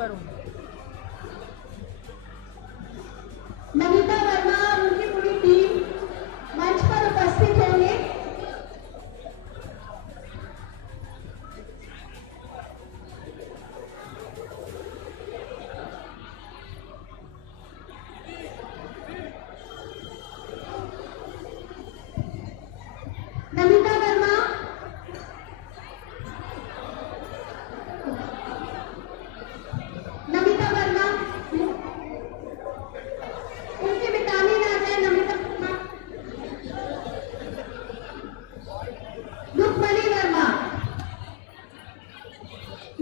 करूंगा। नमिता वर्मा और उनकी पूरी टीम मंच पर उपस्थित होंगे। नमिता वर्मा, नमिता वर्मा, उनकी मितानी ना जाए। नमिता वर्मा, रुक्मणी वर्मा,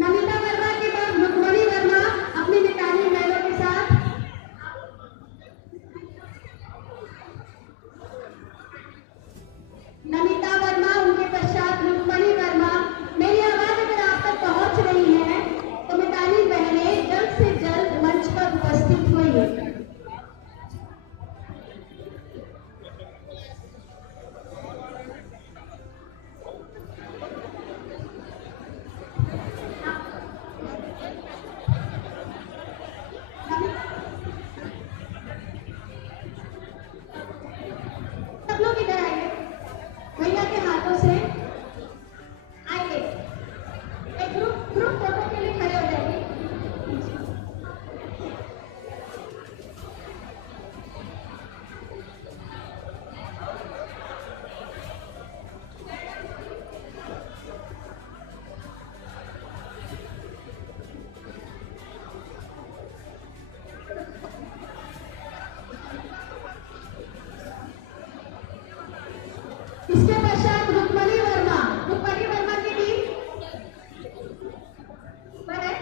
नमिता वर्मा के बाद रुक्मणी वर्मा अपनी मितानी बहनों के साथ। नमिता वर्मा, उनके पश्चात रुक्मणी वर्मा। मेरी आवाज अगर आप तक पहुंच रही है तो मितानी बहनें जल्द से जल्द मंच पर उपस्थित हुई। सब लोग इधर आइए, भैया के हाथों से आइए। एक ग्रुप फोटो के लिए खड़े हो जाइए। इसके पश्चात रुक्मणी वर्मा, रुक्मणी वर्मा की टीम बने।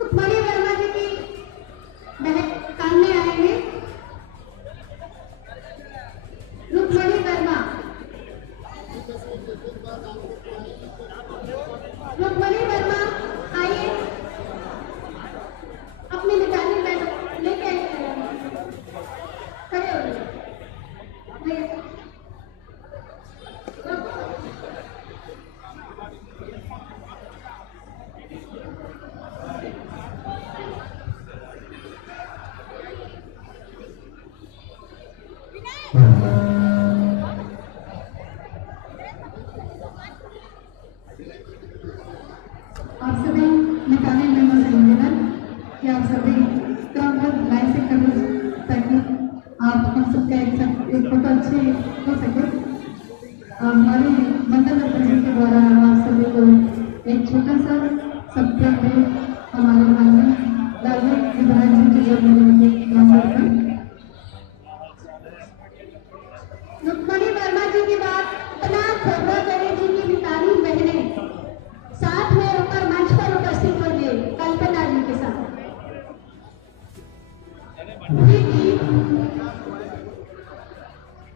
रुक्मणी वर्मा जी की बहन सामने आएंगे। रुक्मणी वर्मा, रुक्मणी वर्मा आइए, अपनी मितानी बहन लेके आइए। खड़े हो जाइए। आप सभी मितानी बहनों से निवेदन कि आप सभी क्रमबद्ध लाइन से करो ताकि आप हम सबका एक फोटो अच्छे हो सके। हमारे मंडल अध्यक्ष के द्वारा आप सभी को एक छोटा सा सत्याग्रह में हमारे माननीय लालजी विधायक जी के जन्मदिन रुक्मणी वर्मा जी के बाद तनाव खोबरा करे जी की मितानी बहनें साथ में ऊपर मंच पर उपस्थित होंगे कल्पना जी के साथ।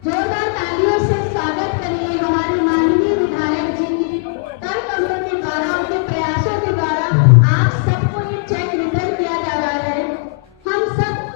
जोरदार तालियों से स्वागत करिए हमारे माननीय विधायक जी की कर कमरों के द्वारा, उनके प्रयासों के द्वारा आप सबको ये चेक वितरण किया जा रहा है। हम सब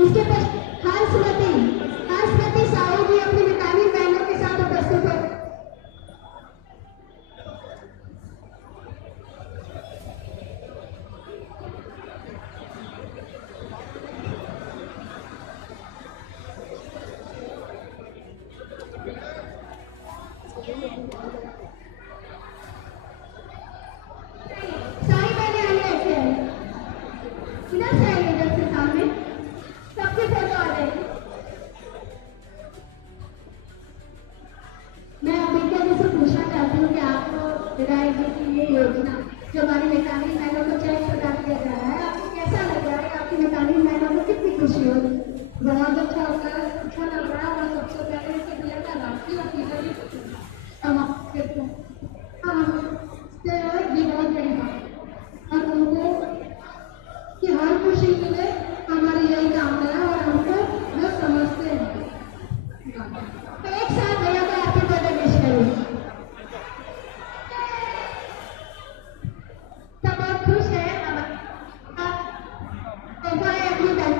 उसके पश्चात हंसमती साहू जी अपनी मितानी बहनों के साथ उपस्थित है। साई बहने आइए, ऐसे आइए, इधर से आइए, इधर से सामने सबकी फोटो आ जाएगी। मैं अभिज्ञा जी से पूछना चाहती हूँ कि आपको विधायक जी की ये योजना जो हमारी मितानी बहनों को चेक प्रदान किया जा रहा है, आपको कैसा लग रहा है? आपकी मितानी बहनों को कितनी खुशी हो रही है? बहुत अच्छा होता है, अच्छा लग रहा है। और सबसे पहले इसके लिए मैं राष्ट्रीय अफीसर भी समाप्त करते हैं। ये बहुत बड़ी बात है और उनको कि हर खुशी मिले, हमारी यही कामना है और हमको जो समझते हैं। तो एक साथ भैया को हैप्पी बर्थडे विश करिए। सब बहुत खुश है। अपनी बहन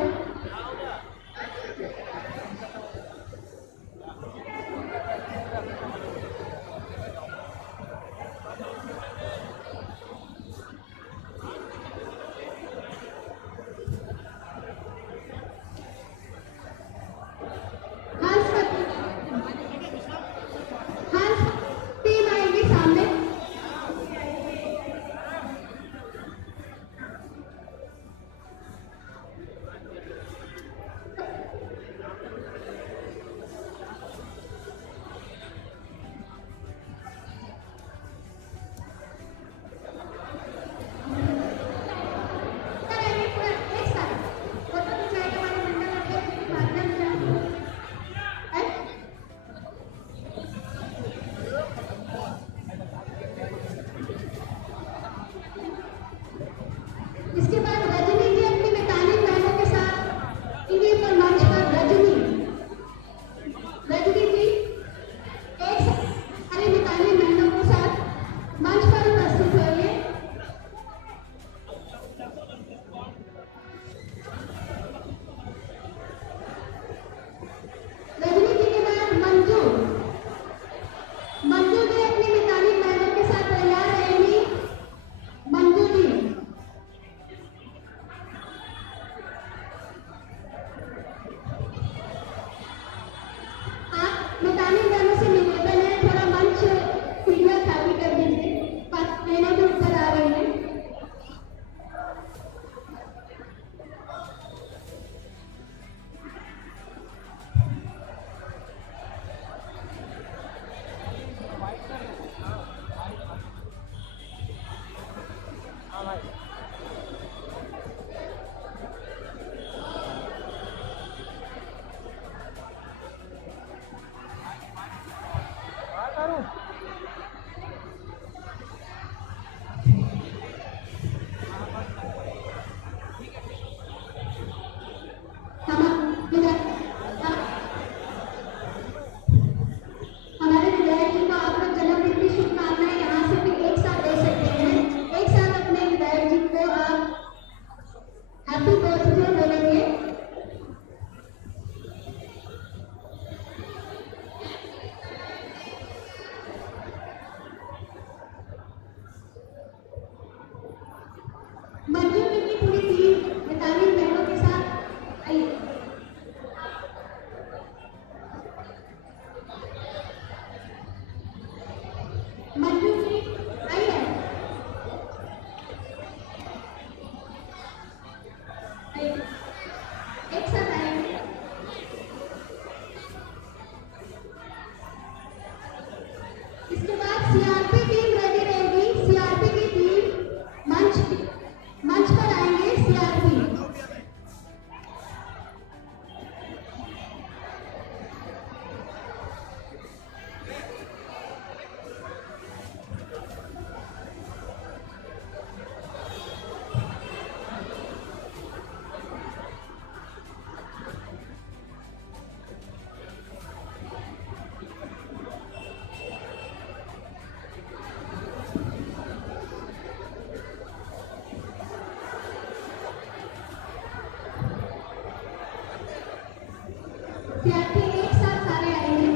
विद्यार्थी एक साथ सारे आएंगे।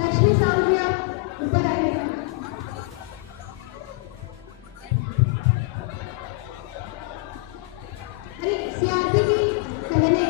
लक्ष्मी साहू जी आप ऊपर आइएगा। अरे सीआरपी की बहने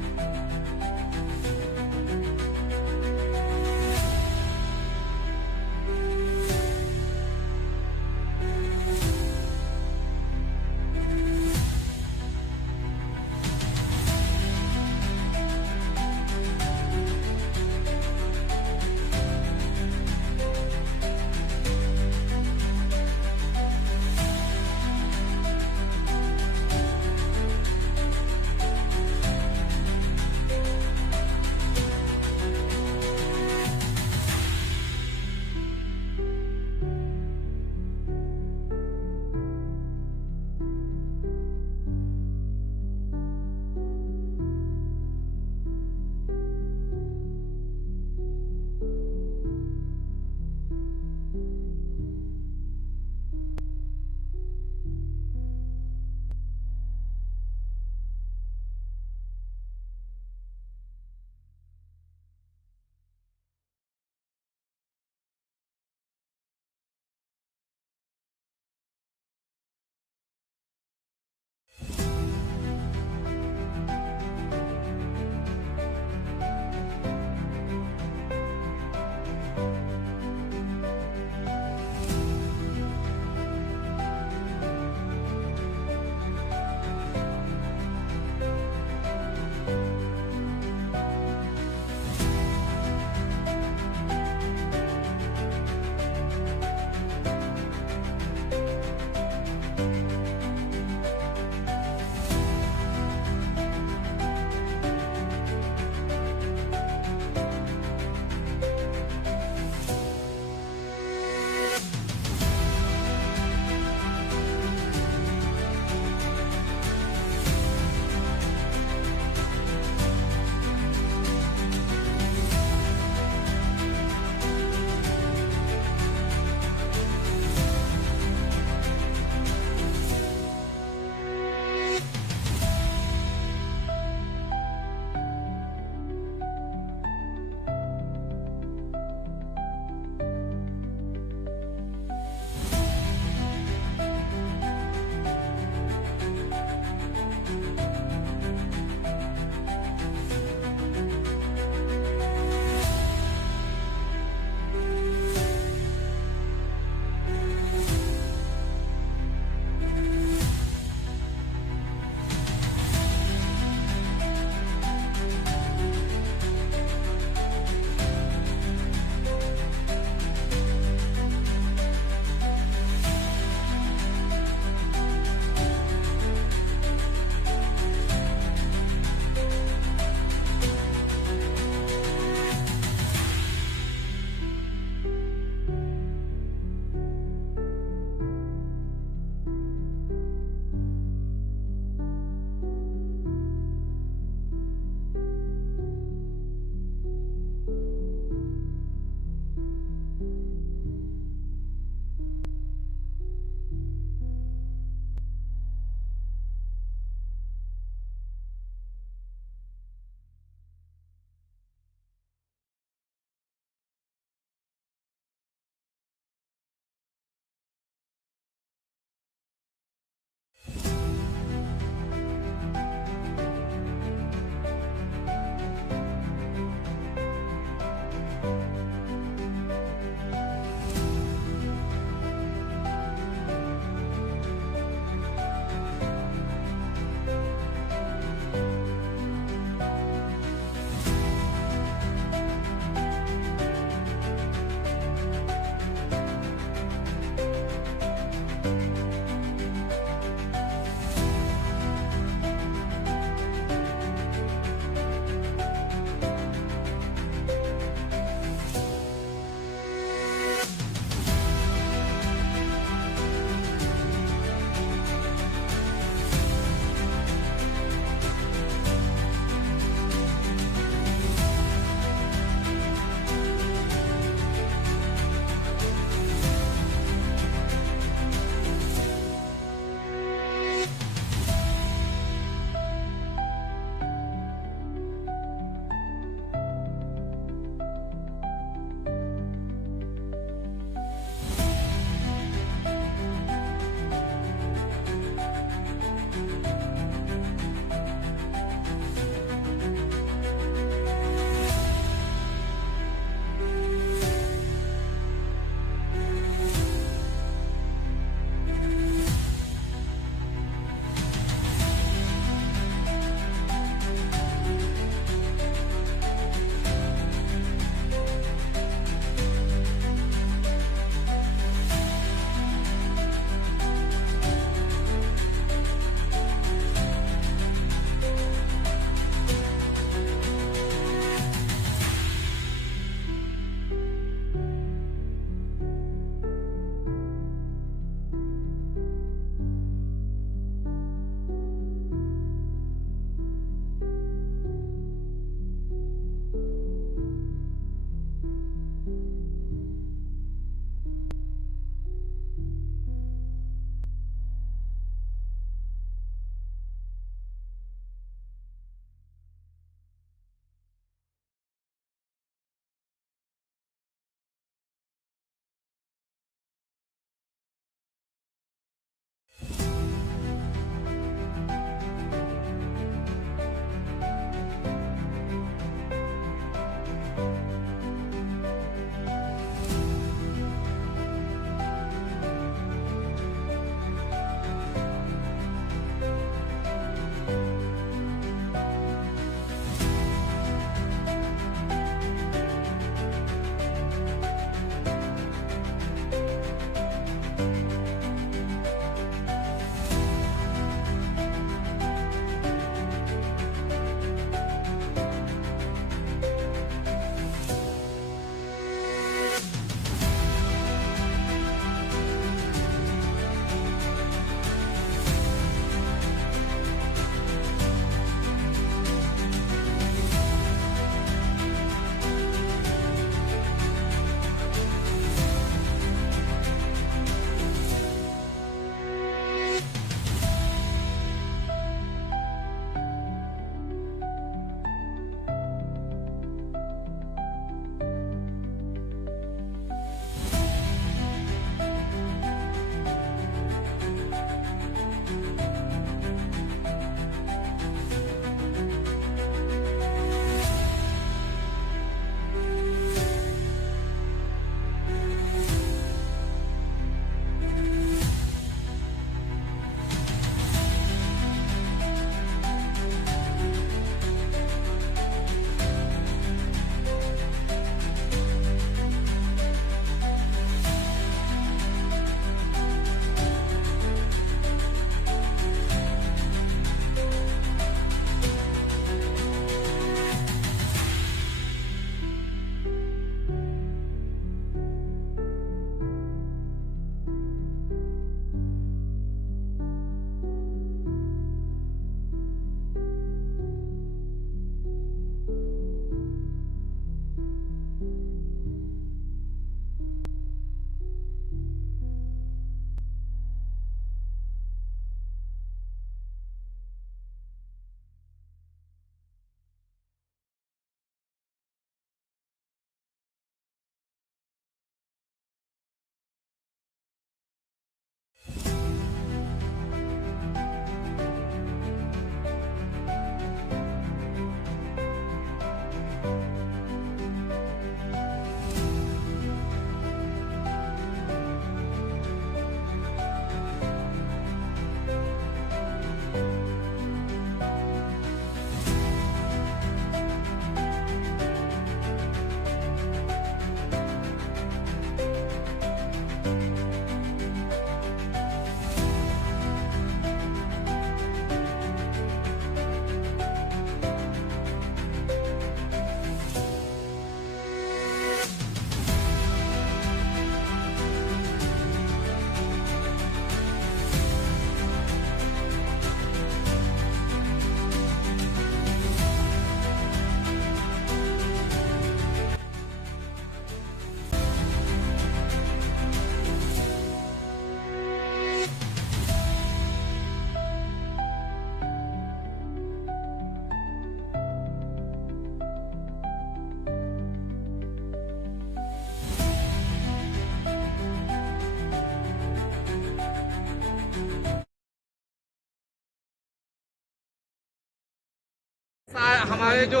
हमारे जो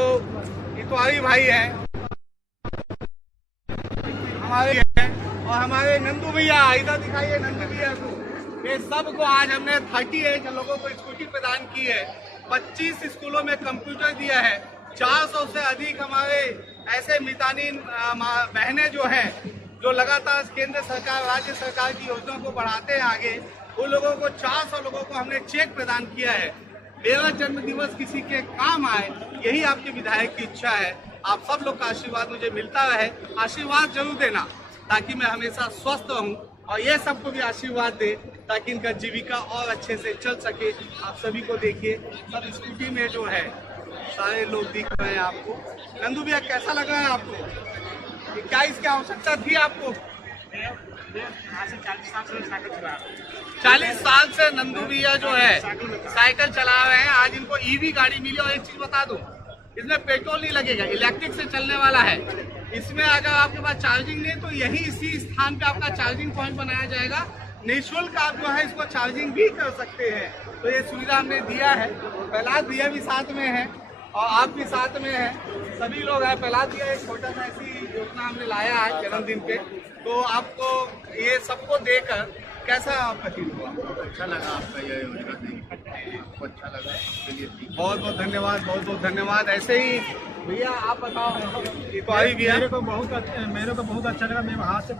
इतवारी भाई हैं हमारे हैं, और हमारे नंदू भैया, इधर दिखाइए नंदू भैया को, ये सबको आज हमने 38 लोगों को स्कूटी प्रदान की है। 25 स्कूलों में कंप्यूटर दिया है। 400 से अधिक हमारे ऐसे मितानीन बहनें जो हैं, जो लगातार केंद्र सरकार राज्य सरकार की योजनाओं को बढ़ाते हैं आगे, उन लोगों को 400 लोगों को हमने चेक प्रदान किया है। मेरा जन्म दिवस किसी के काम आए, यही आपके विधायक की इच्छा है। आप सब लोग का आशीर्वाद मुझे मिलता रहे, आशीर्वाद जरूर देना ताकि मैं हमेशा स्वस्थ रहूं, और ये सबको भी आशीर्वाद दे ताकि इनका जीविका और अच्छे से चल सके। आप सभी को देखिए, सब स्कूटी में जो है सारे लोग दिख रहे हैं आपको। नंदू भैया कैसा लग रहा है आपको? क्या इसकी आवश्यकता थी आपको? 40 साल से नंदू भैया जो है साइकिल चला रहे हैं। आज इनको ईवी गाड़ी मिली, और एक चीज बता दूं, इसमें पेट्रोल नहीं लगेगा, इलेक्ट्रिक से चलने वाला है। इसमें अगर आपके पास चार्जिंग नहीं तो यही इसी स्थान पे आपका चार्जिंग पॉइंट बनाया जाएगा। निःशुल्क आप जो है इसको चार्जिंग भी कर सकते हैं। तो ये सुविधा हमने दिया है। प्रहलाद भैया भी साथ में है और आप भी साथ में हैं, सभी लोग हैं। प्रहलाद भैया एक छोटा सा ऐसी योजना हमने लाया है जन्मदिन पे, तो आपको ये सबको देकर कैसा प्रतीत हुआ? अच्छा लगा आपका ये योजना देख, अच्छा लगा। बहुत बहुत धन्यवाद, बहुत बहुत धन्यवाद। ऐसे ही भैया आप बताओ। मेरे को बहुत अच्छा लगा। मैं वहाँ से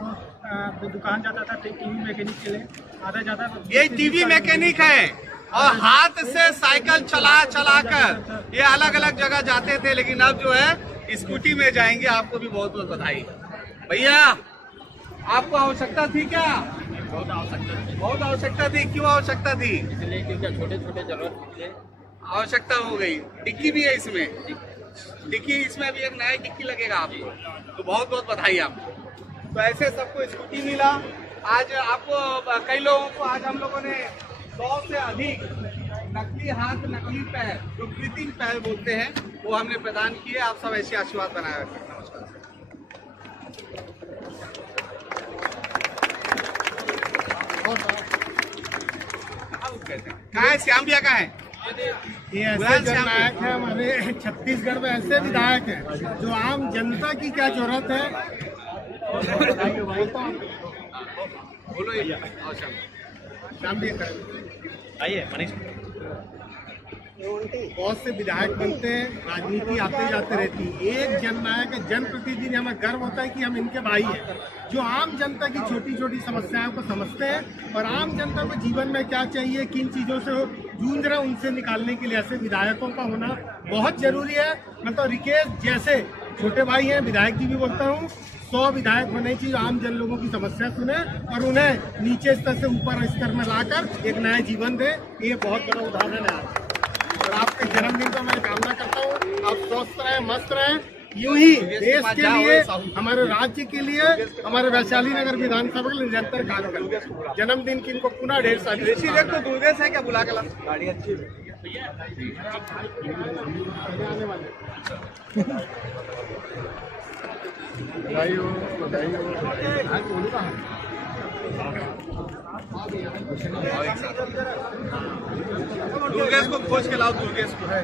दुकान जाता था टीवी मैकेनिक के लिए, आता जाता। ये टीवी मैकेनिक है और हाथ से साइकिल चला कर ये अलग अलग जगह जाते थे, लेकिन अब जो है स्कूटी में जाएंगे। आपको भी बहुत बहुत बधाई। भैया आपको आवश्यकता थी क्या? बहुत आवश्यकता थी। क्यों आवश्यकता थी? इसलिए क्योंकि छोटे छोटे जरूरत आवश्यकता हो गई। डिक्की भी है इसमें, डिक्की इसमें भी एक नया डिक्की लगेगा आपको, तो बहुत बहुत बधाई आपको। तो ऐसे सबको स्कूटी मिला। आज आपको कई लोगों को आज हम लोगों ने 100 से अधिक नकली हाथ, नकली पैर, जो कृत्रिम पैर बोलते हैं, वो हमने प्रदान किए। आप सब ऐसे आशीर्वाद बनाए रखें। नमस्कार। कहाँ है श्याम भैया? कहाँ है? ये ऐसे जननायक है हमारे छत्तीसगढ़ में, ऐसे विधायक हैं जो आम जनता की क्या जरूरत है। बोलो ये। शाम भी आइए मनीष। बहुत से विधायक बनते हैं, राजनीति आते जाते रहती है। एक जननायक है, जनप्रतिनिधि, हमें गर्व होता है कि हम इनके भाई हैं, जो आम जनता की छोटी छोटी समस्याओं को समझते हैं और आम जनता को जीवन में क्या चाहिए, किन चीज़ों से जूझ रहे हैं, उनसे निकालने के लिए ऐसे विधायकों का होना बहुत जरूरी है। मैं तो रिकेश जैसे छोटे भाई हैं, विधायक जी भी बोलता हूँ, 100 विधायक होने चाहिए, आम जन लोगों की समस्या सुने और उन्हें नीचे स्तर से ऊपर स्तर में लाकर एक नया जीवन दे। ये बहुत बड़ा उदाहरण है आज। और आपके जन्मदिन को मैं कामना करता हूँ आप स्वस्थ रहें, मस्त रहें। यूं ही देश के लिए, हमारे राज्य के लिए, हमारे वैशाली नगर विधानसभा के लिए निरंतर काम करें। जन्मदिन की इनको पुनः ढेर सारी तो दुर्गेश है क्या? बुला के ला। गाड़ी अच्छी दुर्गेश को खोज के लाओ। दुर्गेश को है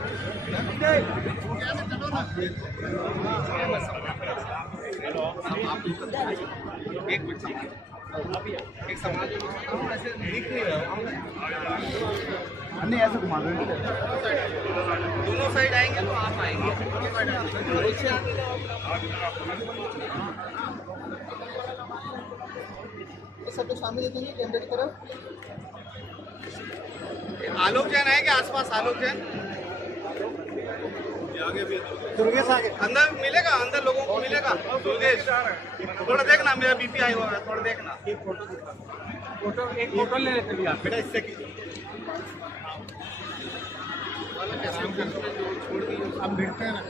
एक मिनट, एक समाज ऐसे दिख नहीं रहा। हमने ऐसे घुमा दोनों साइड आएंगे तो आप आएंगे। सबके सामने देखेंगे कैमरे की तरफ। आलोक जैन है क्या आसपास? आलोक जैन आगे भी दुर्गेश आगे अंदर मिलेगा, अंदर लोगों को मिलेगा। दुर्गेश थोड़ा देखना, मेरा बीपी हाई हो रहा है, थोड़ा देखना। एक फोटो ले लेते भैया बेटा, इससे हम भिड़ते हैं ना।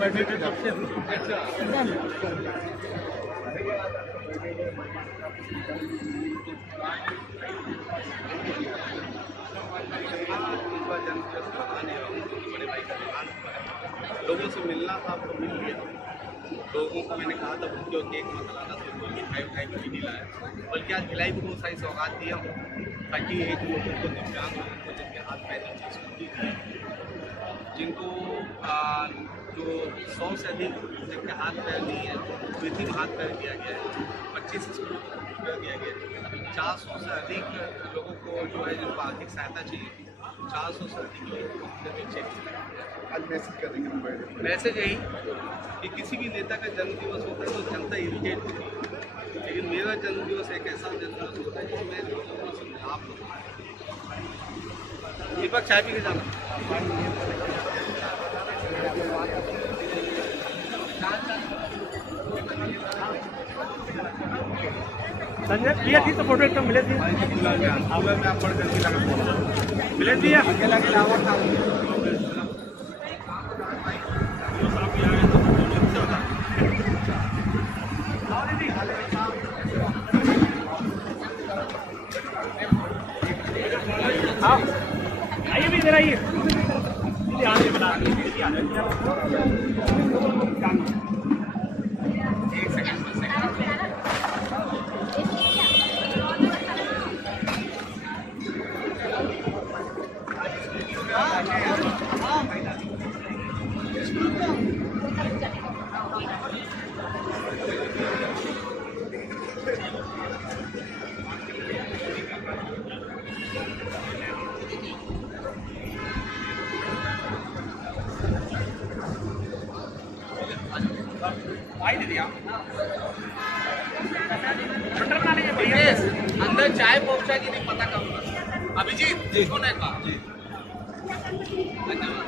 लोगों से मिलना था, आपको मिल लिया। लोगों को मैंने कहा था भूखियों केक मत लाना, तो कोई मिठाई उठाई भी नहीं लाया, बल्कि आज भिलाई को बहुत सारी सौगात दिया हूँ ताकि एक लोगों को, दिव्यांग लोगों को जिनके हाथ पैर की स्कूटी दी, जिनको जो 100 से अधिक जिनके हाथ पैर नहीं है कृत्रिम हाथ पैर दिया गया है, 25 स्कूलों को कंप्यूटर दिया गया है, 400 से अधिक लोगों को जो है जिनको आर्थिक सहायता चाहिए, 400 से अधिक लोगों को चेक। आज मैसेज करेंगे मैसेज यही कि किसी भी नेता का जन्मदिवस होता है तो जनता इरिटेट होती है, लेकिन मेरा जन्मदिवस एक ऐसा जन्मदिवस होता है कि मैं लोगों से लाभ लूँ। दीपक चाय पी के जाना। संजय भैया थी तो फोटो एकदम मिले थी। में आप पढ़ करके लगा मिले थी या अकेला अकेला आवाज था। आइए भी इधर आइए। आगे बना अंदर चाय पहुंचा कि नहीं पता करूंगा। अभिजीत देखो ना एक बार। धन्यवाद।